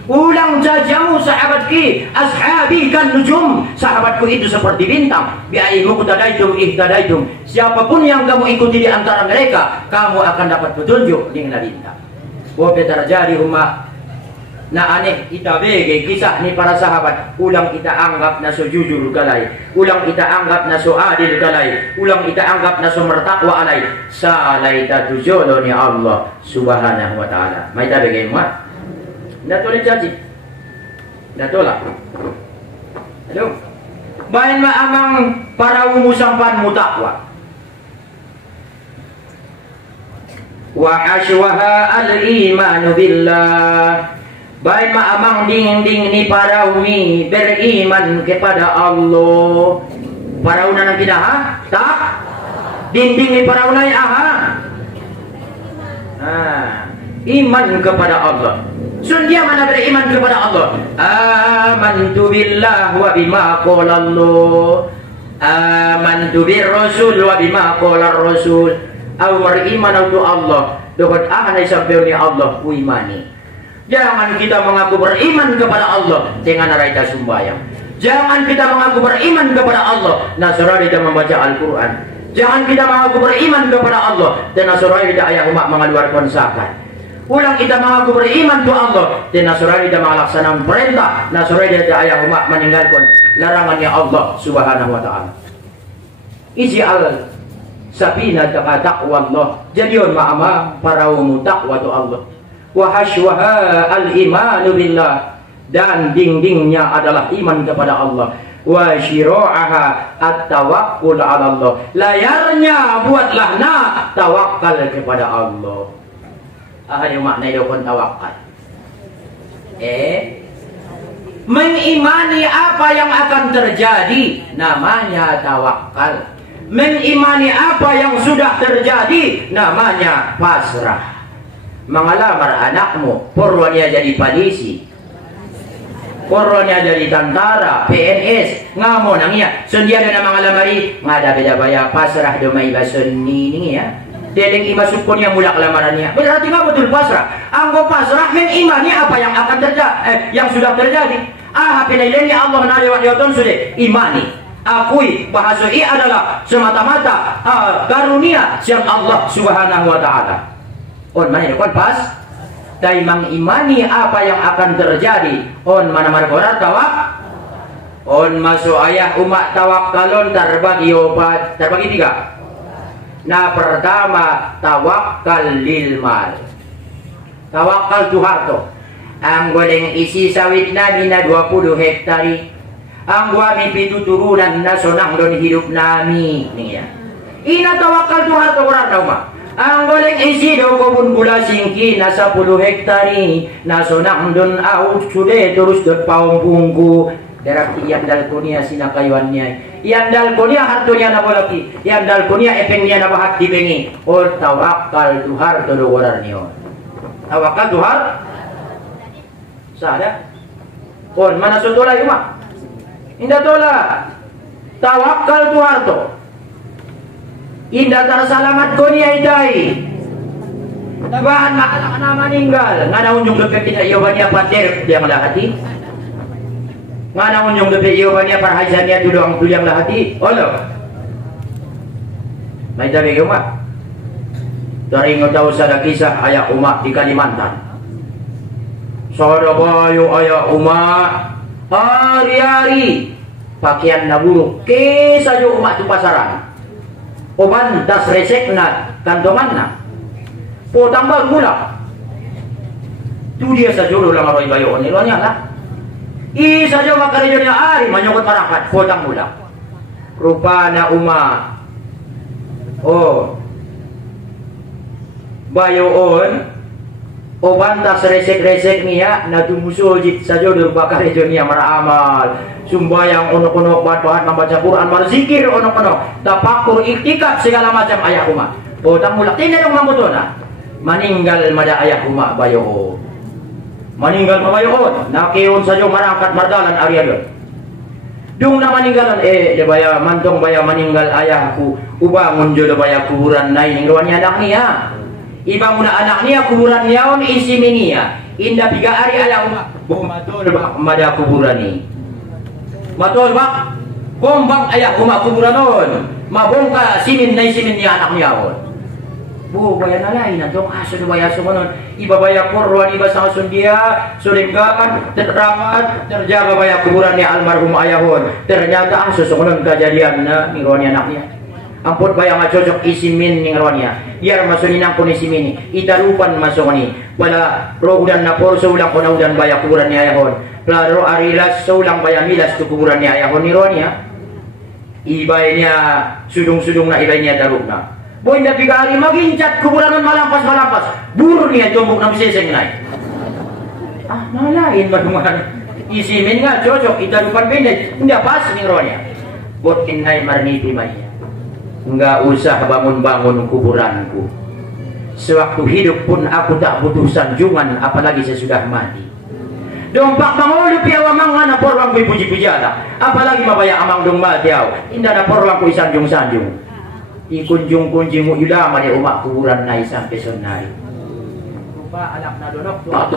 Ulang jajamu sahabatki, ashabi kan nujum. Sahabatku itu seperti bintang. Bi'aimu kutadaitum ihtadaitum. Siapapun yang kamu ikuti di antara mereka, kamu akan dapat petunjuk dengan bintang. Wape terjadi umat na aneh kita bege kisah ni para sahabat. Ulang kita anggap na so jujur kalay. Ulang kita anggap na so adil kalay. Ulang kita anggap na so mertakwa alay. Salay tatujolo ni Allah subhanahu wa ta'ala. May tabi kayo umat. Natola jaji, natola. Aduh, bayan maamang para umusampan mutakwa. Wa aswaha al-imanu billah. Bayan maamang ding-ding ni para umi beriman kepada Allah. Para una nang kinaha, tak? Ding-ding ni para unay aha. Iman kepada Allah. Dia mana beriman kepada Allah. Amantu billah wa bima qala Allah. Amantu bir rasul wa bima qala rasul. Au beriman untuk Allah. Dokat ahli sampai ni Allah ku imani. Jangan kita mengaku beriman kepada Allah dengan raita sembahyang. Jangan kita mengaku beriman kepada Allah nasara kita membaca Al-Quran. Jangan kita mengaku beriman kepada Allah dan nasara kita ayah umat mengeluarkan zakat. Ulang kita mengaku beriman tu Allah dan nasrani kita melaksanakan perintah, nasrani kita ayah umat meninggalkan larangannya Allah subhanahu wa ta'ala. Ij'al sabina taqwa Allah. Jadiun ma'ama para takwa tu Allah. Wa hashwaha al-imanu billah. Dan dindingnya adalah iman kepada Allah. Wa syira'aha at-tawakkul ala Allah. Layarnya buatlah tawakal kepada Allah. Yang makna itu pun tawakal. Mengimani apa yang akan terjadi namanya tawakal. Mengimani apa yang sudah terjadi namanya pasrah. Mengalamar anakmu, purwanya jadi polisi, purwanya jadi tentara, PNS, ngamo nangya. Sundia ada mengalamari, ngada beda baya pasrah domai basun ni ya. Dedeng imasukun yang mulak lamarannya. Berarti nggak betul pasrah. Anggo pasrah mengimani apa yang akan terjadi, yang sudah terjadi. Penilaian Allah nalewat yoton sudah imani. Akui bahasa ini adalah semata-mata karunia yang Allah subhanahu wa ta'ala. On mana kon pas? Dai mengimani apa yang akan terjadi. On mana-mana koran tawak. On masuk ayah umat tawakkalon terbagi opat. Terbagi 3. Nah pertama tawakal lil mal. Tawakal tu harto. Ang goleng isi sawit nami na 20 hektari. Ang guami pituturunan na sonang don hidup nami. Nih ya. Ina tawakal tu harto kurang ma. Ang goleng isi do kebun gula singki na 10 hektari. Na sonang don au sude terus dot paung bungku. Darah yang dalkonia sinakayuannya, yang dalkonia hartonya na bolaki, yang dalkonia epengnya na bahat dipengi. Or tawakal tuhar todo wararnion. Tawakal tuhar. Sada. Or mana sotola yuma? Indah tola. Tawakal tuhar to. Indah tersalamat konia idai. Tabahan maka na meninggal. Ngana unjung lepe kita iobanya pater yang lahati. Mana unjung lepe iobanya parhajannya tudong yang lahati. Olo. May tabi umat. Dari ngetahu sada kisah ayah umat di Kalimantan. Sada bayu ayah umat hari-hari pakaian naburuk. Kisah jo umat tu pasaran. Oban das resek na kantongan na. Potang bang mula. Tu dia sa jolo lang aroy bayo ni lo niya lah. Isa jo makarejo ni ari manyokot marakat potang mula. Rupana uma. Oh. Bayoon o bantas resek-resek niya na tumusujit sa jodoh bakarejo niya maraamal. Sumbayang onok-onok bat-bat membaca Quran berzikir onok-onok tapakur iktikaf segala macam ayah uma. Potang mula tinanong mangutuna. Maninggal mada ayah uma bayoon. Maninggal mabayoon. Nakiyon sa jo marangkat mardalan ariadon. Dung na maninggalan baya mantong baya maninggal ayahku ubangun jo baya kuburan nai ning ruan anak niya. Iba muna anak niya kuburan yaon isimi niya. Inda piga ari ayah uma. Matol bak mada kuburan ni. Matol bak gombang ayah uma kuburan on. Mabongka simin nai simin niya anak niya on. Bu baya na lain atong aso do baya sumonon. Iba baya korwan iba sa sundia sulinggan terawat terjaga baya kuburan ni almarhum ayahon. Ternyata aso sumonon kejadian na ning ruan anak niya. Ampun baya macocok isimin ning ruannya. Biar masunin ang kun isimin ni. Itarupan masuk ni. Pada ro udan na por so ulang kuna udan baya kuburan ni ayahon. Plaro arilas so ulang baya milas tu kuburan ni ayahon ni ruannya. Ibainya sudung-sudung na ibainya daruk na. Boy na bigari magincat kuburan malampas-malampas. Buru niya jombok na biseseng nai. Ah, nalain maduman. Isimin nga cocok itarupan pendek. Hindi pas ning ruannya. Bot inay marnipi maya. Enggak usah bangun-bangun kuburanku. Sewaktu hidup pun aku tak butuh sanjungan, apalagi sesudah mati. Dompak mangulup ya wamang na porwang ku puji-pujala. Apalagi mabaya amang dong mati aw. Indah na porwang ku isanjung-sanjung. Ikunjung-kunjung ulama di umak kuburan nai sampai sonari. Rupa anak na donok tu atau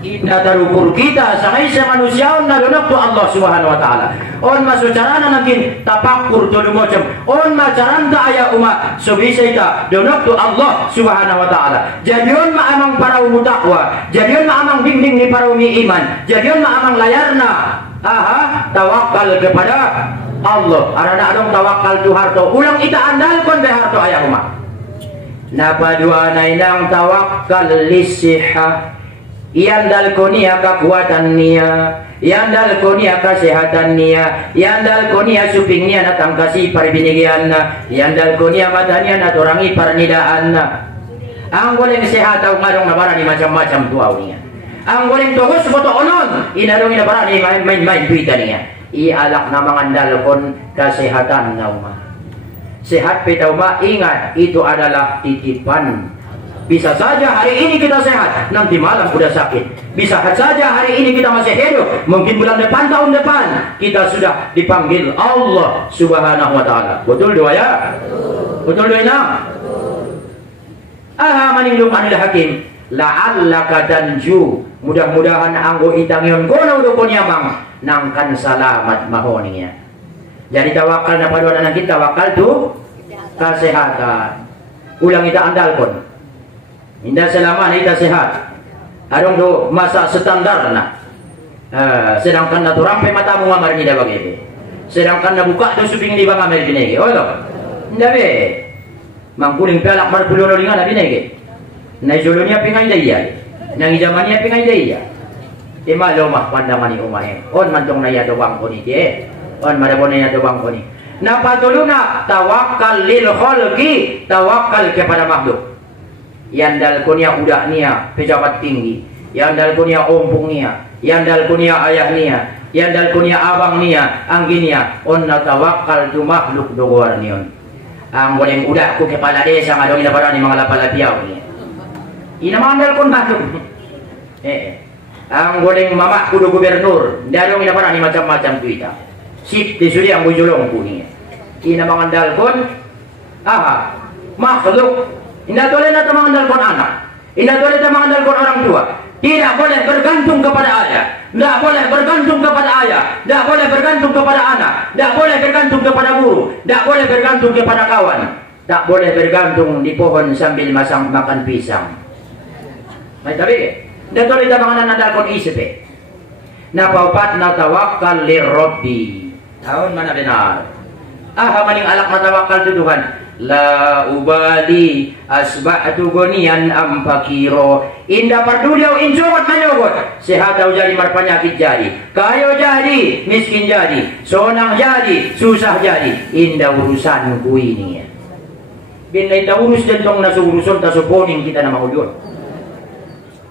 indah tarupur kita sangai sa manusia na donok tu Allah Subhanahu wa taala. On masucarana nangkin tapakur todo macam. On macaranta aya umat subisa ita donok tu Allah Subhanahu wa taala. Jadion ma amang para umutakwa, jadion ma amang dingding ni para umi iman, jadion ma amang layarna. Aha, tawakal kepada Allah. Arana adong tawakal tu harto. Ulang ita andalkon be harto aya umat. Napadua nainang tawakal lisihah. Iandal konia kekuatan nia, iandal konia kesehatan nia, iandal konia suping nia natang kasih parbinigian na, iandal konia matanya naturangi parnidaan na. Ang goleng sehat au ngarong nabarani macam-macam tuaw niya. Ang goleng tuhos foto onon, inarong nabarani main-main tuita niya. Ialak na mangandal kon kesehatan na uma. Sehat peta uma, ingat itu adalah titipan. Bisa saja hari ini kita sehat, nanti malam udah sakit. Bisa saja hari ini kita masih hidup, mungkin bulan depan, tahun depan kita sudah dipanggil Allah Subhanahu wa taala. Betul doa ya? Betul doa na? Aha maningdum anil hakim, la'allaka tanju. Mudah-mudahan anggo itangion kono udo konyamang nangkan salamat mahoninya. Jadi tawakal na paduan nang kita tawakal tu kesehatan. Ulang kita andal pun. Indah selama kita sehat. Adong do masa standar na. Sedangkan na turampe matamu ngamar ni da bagay. Sedangkan na buka do suping di bang amel binege. Oh lo. Indah be. Mangkuling pelak mar pulo lingan na binege. Na jolonya pingay daya. Nang idamanya pingay daya. Di malo mah pandangan ni umahe. On mantong na ya do bang koni die. On madabon na ya do bang koni. Napatuluna tawakal lil khalqi, tawakal kepada makhluk. Yandal kunia udah nia pejabat tinggi, yandal kunia ompong nia, yandal kunia ayah nia, yandal kunia abang nia, angginia, on natawakal tu makhluk dogor nion. Ang boleh udah ku kepala desa ngadong ina barani mga lapalapiaw ni. Ina mandal kun makhluk. Ang boleh mama kudu gubernur, darong ina barani macam-macam tuita. Sip disuri ang bujulong ku ni. Ina mangandal kun makhluk. Tidak boleh kita mengandalkan anak. Tidak boleh kita mengandalkan orang tua. Tidak boleh bergantung kepada ayah. Tidak boleh bergantung kepada ayah. Tidak boleh bergantung kepada anak. Tidak boleh bergantung kepada guru. Tidak boleh bergantung kepada kawan. Tak boleh bergantung di pohon sambil makan pisang. Baik tapi, tidak boleh kita mengandalkan isip. Napaupat na tawakkal lirabbi. Tahun mana benar? Maning alak matawakal tu Tuhan. La ubali asba'tu gonian am fakiro. Indah peduli au injungot menyugut. Sehat au jadi marpenyakit jadi. Kayo jadi, miskin jadi. Sonang jadi, susah jadi. Indah urusan ku ini. Bin ita urus dentong nasu uruson ta suponing kita na maulyon.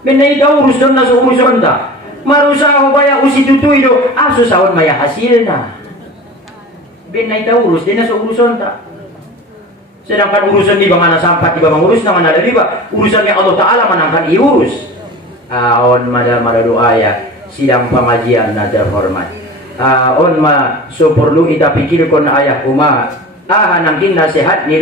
Bin ita urus don nasu uruson ta. Marusaho baya usi tutuy do. Aso sahon maya hasil na. Bin ita urus din nasu uruson ta. Sedangkan urusan di mana sampat di mengurus nama nada riba urusannya Allah Ta'ala menangkan iurus. On mada doa ya sidang pemajian nada hormat. On ma so perlu kita pikirkan ayah uma. Nangkin nasihat ni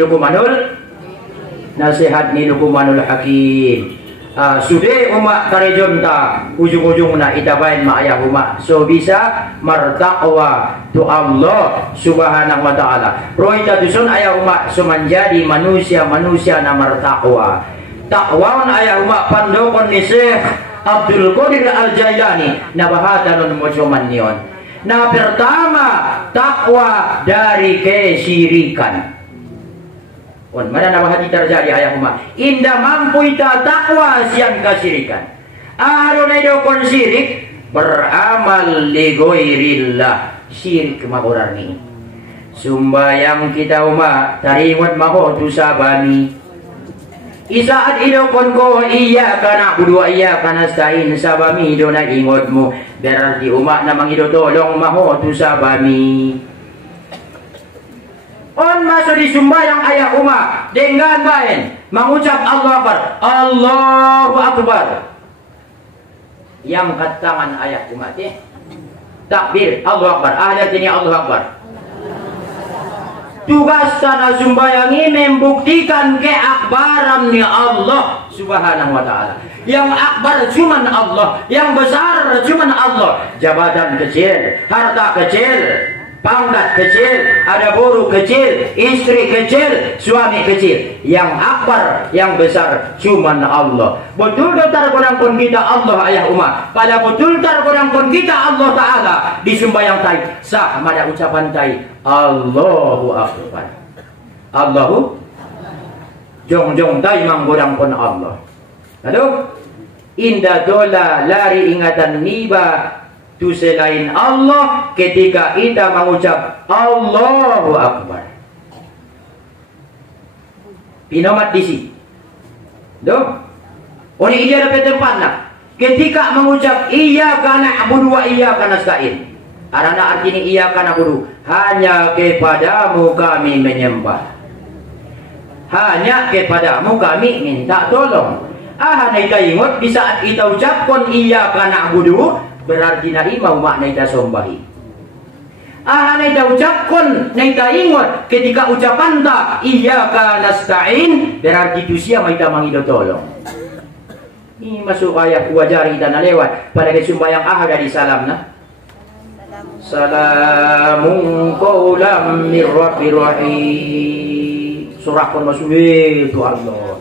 lukumanul hakim. Sudah umat karejon ta ujung-ujung na itabain ma ayah umat so bisa martaqwa tu Allah subhanahu wa ta'ala. Roh ita dusun ayah umat so menjadi manusia na martaqwa. Taqwaun ayah umat pandokon ni Syekh Abdul Qadir Al-Jailani na bahatan mojoman nion. Na pertama takwa dari kesyirikan. Mana nama hati terjadi ayah umat. Indah mampu ita takwa siang kasirikan. Adonai dokon sirik beramal ligoirillah. Sirik magorani. Sumbayang kita umat taringot maho tu sabami. Isaat idokon ko iya kana budua iya kana stain sabami dona ingotmu. Berarti umat namang idotolong maho tu sabami. On masuk di sumbayang ayah umat dengan bain mengucap Allahu Akbar, Allahu Akbar. Yang kat tangan ayah umat takbir Allahu Akbar, ahli ini Allahu Akbar. Tugas tanah sumbayang ini membuktikan keakbarannya Allah subhanahu wa ta'ala. Yang akbar cuman Allah, yang besar cuman Allah. Jabatan kecil, harta kecil, pangkat kecil, ada buruh kecil, istri kecil, suami kecil. Yang akbar, yang besar cuman Allah. Betul tar kurang kita Allah ayah umat. Pada betul tar kurang kita Allah Ta'ala di sembahyang tai sah pada ucapan tai Allahu Akbar. Allahu jong tai manggurang pun Allah. Lalu indah dola lari ingatan niba tu selain Allah ketika kita mengucap Allahu Akbar. Pinomat disi. Doh. Oni iya dapat tempat nak. Ketika mengucap iyyaka na'budu wa iyyaka nasta'in. Arana artinya iyyaka na'budu, hanya kepadamu kami menyembah. Hanya kepadamu kami minta tolong. Kita ingat di saat kita ucapkan iyyaka na'budu berarti narima makna kita sombahi. Kita ucapkan kita ingat ketika ucapan ta iyyaka nasta'in berarti itu siapa kita mangido tolong. Ini masuk ayat wajari dan lewat pada kesumbayang dari salam nah. Salamun qaulam mir rabbir rahim. Surah pun masuk itu Allah.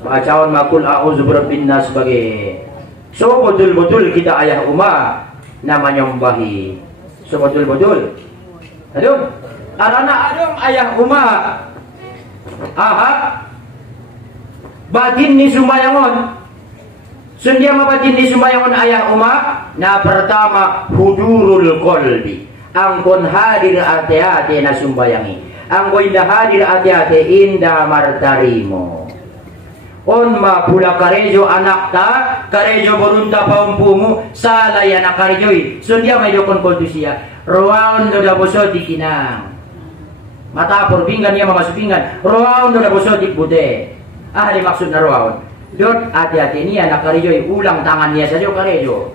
Bacaan makul a'udzu birabbin nas sebagai. So betul-betul kita ayah umat namanya membahi. So betul-betul. Aduh, arana adong ayah umat. Batin ni sumbayangon. Sundia mabatin di sumbayangon ayah umat. Nah pertama hudurul qalbi. Angkon hadir ati-ati na sumbayangi. Angkon indah hadir ati-ati indah martarimo. On ma pula karejo anak ta, karejo borunta paumpumu, salaya na karejoi. Sundia may dokon kultusia. Roaon do da bosoti kinang. Matapor pinggan niya mamasuk pinggan. Roaon do da bosoti bude. Di maksud na roaon. Dot hati-hati niya nakarejoy, ulang tangan niya saja karejo,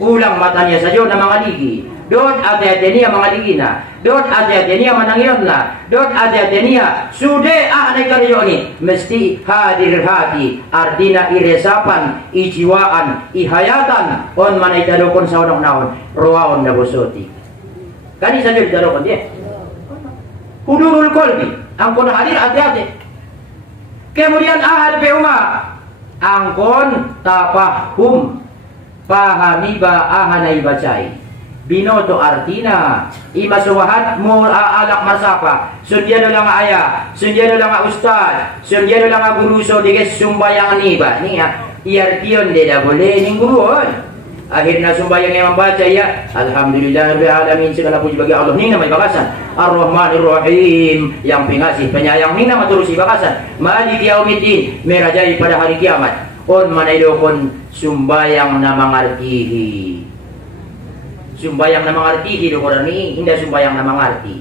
ulang mata niya saja na mga ligi. Dot hati-hati niya mga ligi na, dot hati-hati niya manangirap na, dot hati-hati niya sude na karejo ni mesti hadir hati, artina iresapan, ijiwaan, ihayatan on manay dalokon sa unang naon, roaon na bosoti. Kani saja dalokon dia. Hudurul qalbi, ang kun hadir hati-hati. Kemudian ahad pe umat angkon tapahum pahami ba ahanai bacai binoto artina imasuwahat mo alak marsapa sundiano lang aya sundiano lang ustad sundiano lang guru so diges sumbayang niba niya iartion de da boleh ning guruon akhirnya sumbayang yang membaca ya alhamdulillahirabbil alamin segala puji bagi Allah ning namanya bakasan ar-rahmanir rahim yang pengasih penyayang ning nama turusi bakasan maliki yaumiddin merajai pada hari kiamat on manaidokon sumbayang na mangartihi sumbayang na mangartihi do korani inda sumbayang na mangarti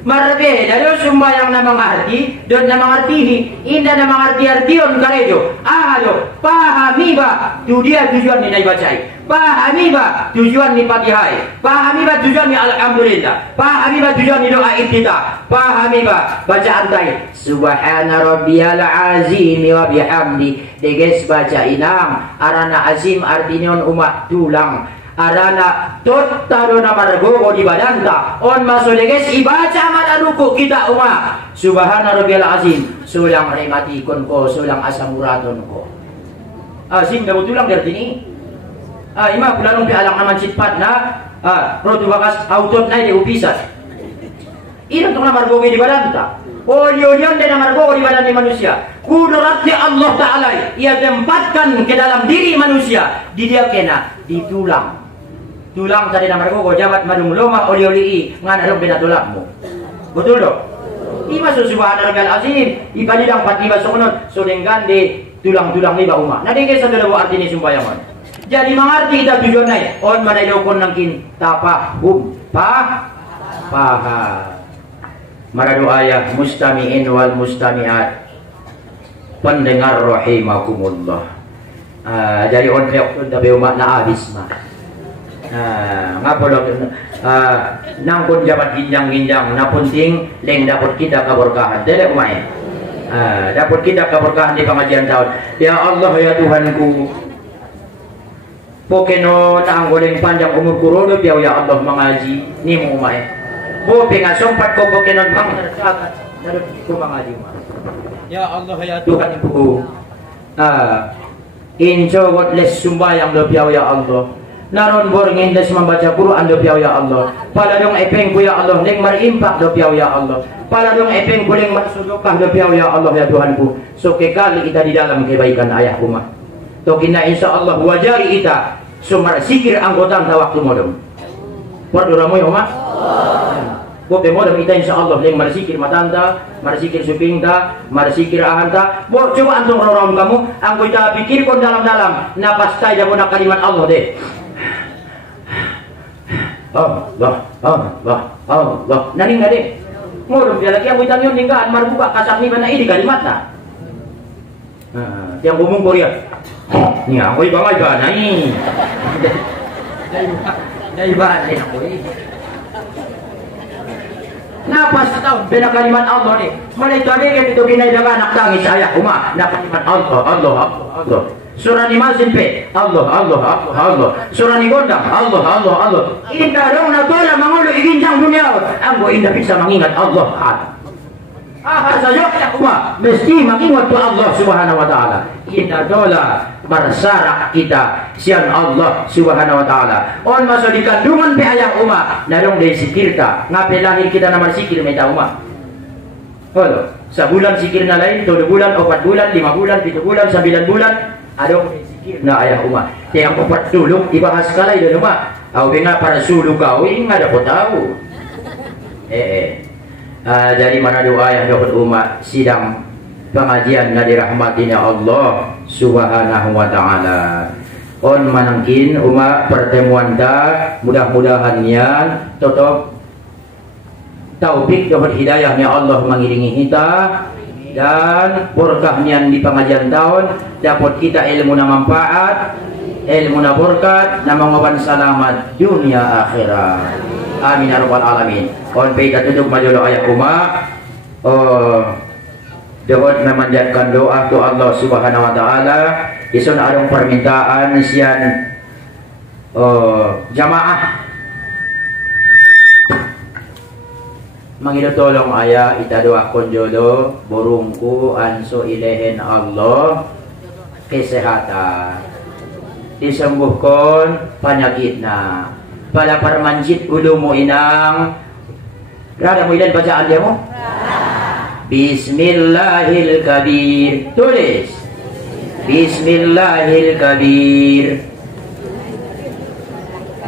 marbeda do sumbayang na mangarti don na mangartihi inda na mangarti-artion karejo alo pahami ba tu dia tujuan ni bacai pahami ba tujuan ni Fatihah pahami ba tujuan ni alhamdulillah pahami ba tujuan ni doa iftitah pahami ba bacaan tai subhana rabbiyal azim wa bihamdi deges baca inang arana azim artinya umat tulang arana tot taro na margo di badanta on maso deges ibaca madaruku kita umat subhana rabbiyal azim sulang rematikon ko sulang asamuraton ko azim daw tulang dari sini ima pulanong pialang naman sitpat na rodo bakas autot na di upisat ilang tong na margo di badanta Olyon dan margo di badan manusia. Kudratnya Allah Ta'ala ia tempatkan ke dalam diri manusia. Di dia kena di tulang. Tulang tadi nama margo jabat madung loma oli ngana lom bina tulangmu. Betul dong? Ima subhanallah azim. Ipadidang pati basokonot solenggan de tulang-tulang ni ba uma. Nadi kesa dalawa arti ni sumbayangan. Jadi mengerti kita tujuan naik. On manaidokon nangkin tapahum paha. Maradu ayah mustami'in wal mustami'at pendengar rahimakumullah. Jadi on reok tapi umat na habis mah. Ngapolok nang pun jabat ginjang-ginjang na punting leng dapat kita keberkahan. Dele umay. Dapat kita keberkahan di pengajian tahun. Ya Allah ya Tuhanku. Pokeno na ang goleng panjang umur kurodo piaw ya Allah mengaji ni mo umay. Bo pingasompat ko Pokemon bang tercatat dari kumangaji mah. Ya Allah ya Tuhan ku. Injo les sumbayang do piaw ya Allah. Naron borngin des membaca Quran do piaw ya Allah. Paladong epeng ku ya Allah ning marimpak do piaw ya Allah. Paladong epeng ku ning marsudukah do piaw ya Allah ya Tuhanku. So kekali kita di dalam kebaikan ayahku mah. Tokina insyaallah wajari kita sumar sikir anggota waktu modom. Pardura mo yo mah. Bo pemodam kita insyaallah leng marsikir matanda, marsikir supingta, marsikir ahanta. Bo coba antum rorom kamu, anggo ita pikir kon dalam-dalam, napastai jago na kalimat Allah deh. Allah. Nani ngade. Modom dia lagi anggo ita nyon ninggaan marbuka kasami bana ini kalimat na. Yang umum Korea. Ni anggo ibangay ba nai. Dai ba ni anggo. Napa setahun bina kalimat Allah ni mulai tadi itu binaidakan anak tangis ayah umah na kalimat Allah surah ni mazin pe Allah surah ni gondang Allah indah dong na tola mangulu iginjang dunia anggo indah bisa mengingat Allah saja umah mesti mengingat Allah subhanahu wa ta'ala indah dola marsarak kita sian Allah subhanahu wa ta'ala on masuk di kandungan pe ayah umah narong dari sikirta ngape lahir kita nama sikir meta umah halo sebulan sikir na lain 2 bulan 4 bulan 5 bulan 7 bulan 9 bulan adong sikir na ayah umah yang 4 suluk dibahas kala itu umah au benga para suluk kau ingat dapat tahu dari mana doa yang dapat umat sidang pengajian na dirahmatinya Allah subhanahu wa ta'ala on manangkin umat pertemuan dah mudah-mudahannya tetap taufik dapat hidayahnya Allah mengiringi kita dan berkahnya di pengajian tahun dapat kita ilmu na manfaat ilmu na berkat na mangawan selamat dunia akhirat amin ya rabbal alamin on kita tutup majulo ayat umat dapat memanjatkan doa ke Allah subhanahu wa ta'ala isun adong permintaan sian jamaah mangido tolong ayah ita doa konjolo burungku anso ilehen Allah kesehatan disembuhkan penyakitna. Pada permanjid ulu mo inang rada mo ilan bacaan dia mo? Bismillahirrahmanirrahim. Tulis. Bismillahirrahmanirrahim.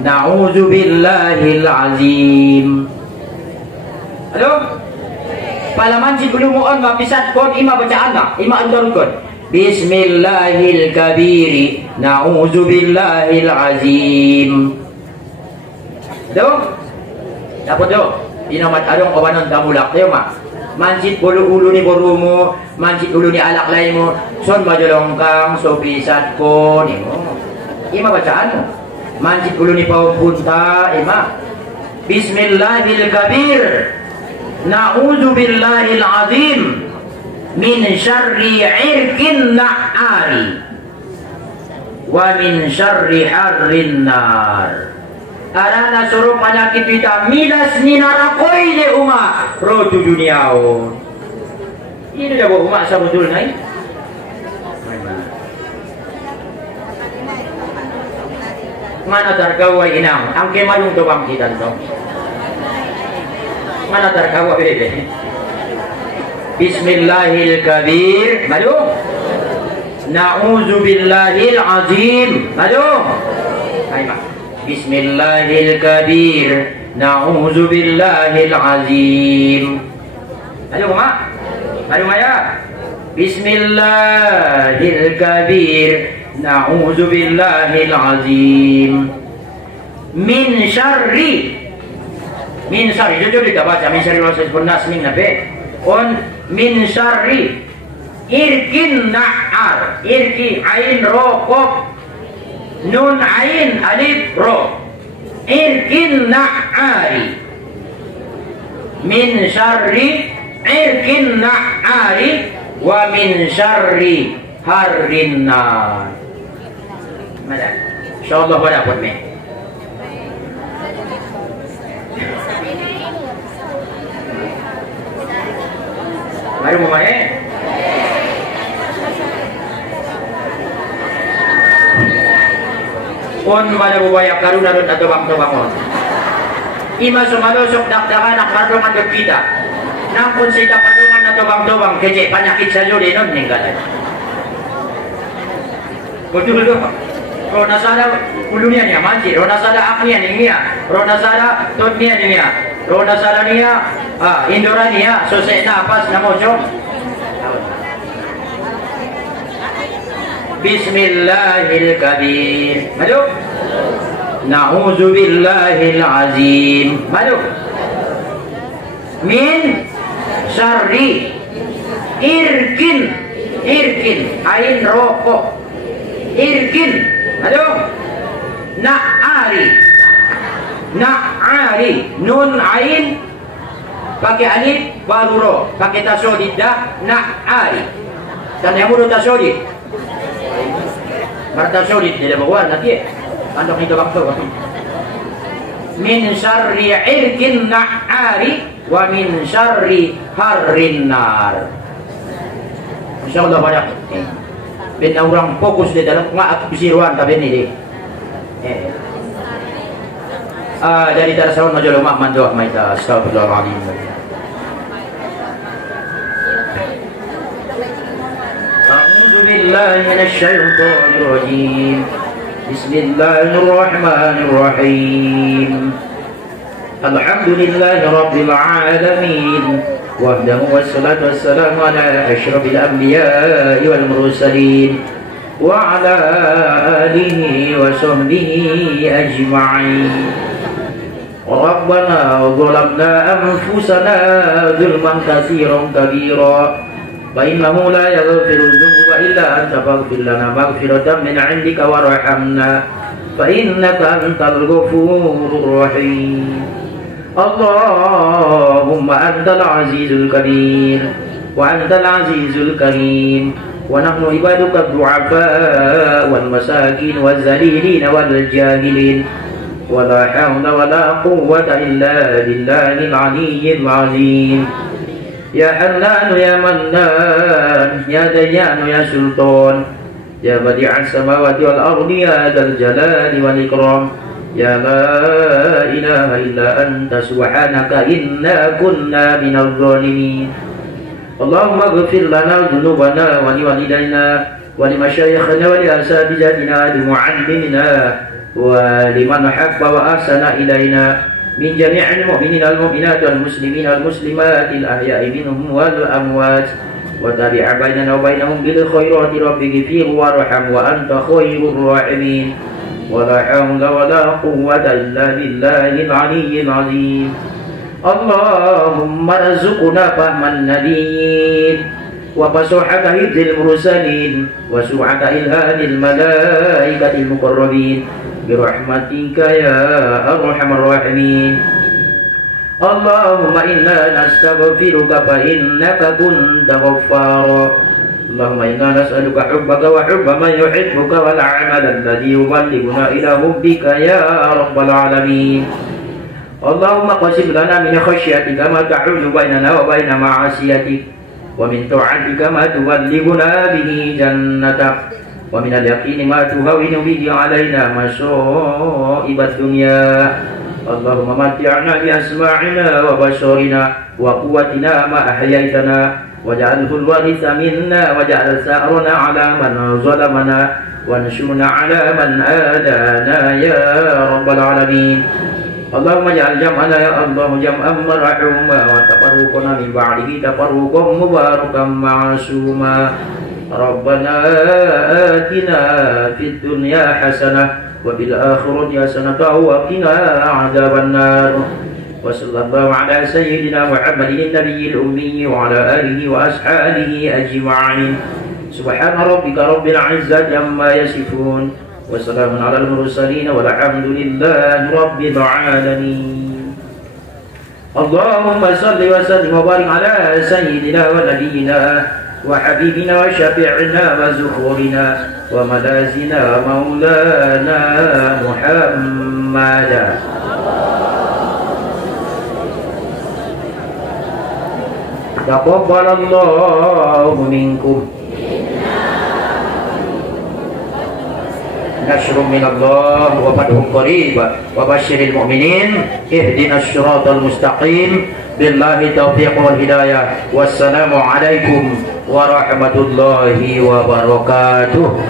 Na'udzubillahil azim. Halo? Palaman si gulumuon mapisat kon ima bacaan na, ima andon kon. Bismillahil kabiri, na'udzubillahil azim. Do? Dapat do? Inamat adong kawanon damulak tayo ma. Manjit ulu ni borumo, manjit ulu ni alak lay mo, son majolong kang so pisat kon imo. Ima bacaan mo. Manjit ulu ni paupunta ima. Bismillahil kabir. Na'udzu billahil azim min syarri irkin na'ari wa min syarri harrin nar. Arana suruh penyakit kita milas ni narakoi le umat rotu duniaon. Ini dah buat umat sabudul naik. Mana tergawa inang angke malung to bang kita to. Mana tergawa bebe. Bismillahil kabir. Madu. Na'udzu billahil azim. Madu. Ayo. Bismillahil kabir. Na'udzu billahil azim. Ayo mak. Ayo maya. Bismillahil kabir. Na'udzu billahil azim. Min syarri. Min syarri. Jujur kita baca min syarri wasil punas min nabe. On min syarri irkin na'ar. Irki ain ro qaf nun ain alif ro. Irkin na'ari. Min syarri irkin na'ari wa min syarri harrin nar. Mana? Insyaallah pada dapat me. Mari mo mae. Pon mana bubaya karuna ron atau bang-bangon. Ima sumalo sok dakdakan nak madongan de kita. Nang pun sida padongan atau bang-bang keje penyakit sajo denon ninggal. Betul betul. Rona sada ulunya ni manji, rona sada aknya ni mia, rona sada totnya ni mia, rona sada nia, indorania, sosena pas namo jom. Bismillahil kabir. Maju. Na'udzu billahil azim. Maju. Min syarri irkin ain rokok. Irkin. Aduh. Na'ari nun ain pakai alif baru ro, pakai tasydid dah na'ari. Dan yang mudah tasydid. Martasydid dia bawa nanti. Andok itu waktu. Min syarri irkin na'ari wa min syarri harrin nar. Insyaallah banyak. Ben orang fokus di dalam ngak bisiruan tapi ini deh. Dari tarasawan majul umat mandoh maita astagfirullahaladzim. A'udzu billahi minasy syaithanir rajim. Bismillahirrahmanirrahim. Alhamdulillahi rabbil alamin. Wahdahu wassalatu wassalamu ala asyrafil anbiya'i wal mursalin wa ala alihi wa sahbihi ajma'in. Rabbana zalamna anfusana zulman katsiran kabira wa innahu la yaghfiru dzunuba illa anta faghfir lana maghfiratan min 'indika warhamna fa innaka antal ghafurur rahim. Allahumma antal azizul karim wa antal azizul karim wa nahnu ibaduka du'afa wal masakin wal zalilin wal jahilin wa la hawla wa la quwwata illa billahil aliyyil azim. Ya Hannan ya Mannan ya Dayyan ya Sultan يا بديع السماوات والأرض يا ذا الجلال والإكرام يا لا إله إلا أنت سبحانك إنا كنا من الظالمين اللهم اغفر لنا ذنوبنا ولوالدينا ولمشايخنا ولأساتذتنا لمعلمنا ولمن حب وأحسن إلينا من جميع المؤمنين والمؤمنات والمسلمين والمسلمات الأحياء منهم والأموات وتابع بيننا وبينهم بالخيرات رب اغفر وارحم وأنت خير الراحمين ولا حول ولا قوة إلا بالله العلي العظيم اللهم ارزقنا فهم النبيين وفصحة حفظ المرسلين وسرعة إلهام الملائكة المقربين برحمتك يا أرحم الراحمين اللهم إنا نستغفرك فإنك كنت غفارا اللهم إنا نسألك حبك وحب من يحبك والعمل الذي يبلغنا إلى حبك يا رب العالمين اللهم قسم لنا من خشيتك ما تحول بيننا وبين معصيتك ومن طاعتك ما تبلغنا به جنتك ومن اليقين ما تهون به علينا مصائب الدنيا اللهم متعنا بأسماعنا وبصرنا وقوتنا ما أحييتنا واجعله الوارث منا واجعل ثأرنا على من ظلمنا وانصرنا على من آذانا يا رب العالمين اللهم اجعل جمعنا يا الله جمعا مرحوما وتفرقنا من بعده تفرقا مباركا معصوما ربنا آتنا في الدنيا حسنة وفي الآخرة حسنة وقنا عذاب النار وصلى الله على سيدنا محمد النبي الأمي وعلى آله وأصحابه أجمعين سبحان ربك رب العزة عما يصفون وسلام على المرسلين والحمد لله رب العالمين اللهم صل وسلم وبارك على سيدنا ونبينا وحبيبنا وشفيعنا وزخورنا وملاذنا مولانا محمدا تقبل الله منكم نشر من الله وفتح قريب وبشر المؤمنين اهدنا الصراط المستقيم بالله التوفيق والهداية والسلام عليكم ورحمة الله وبركاته.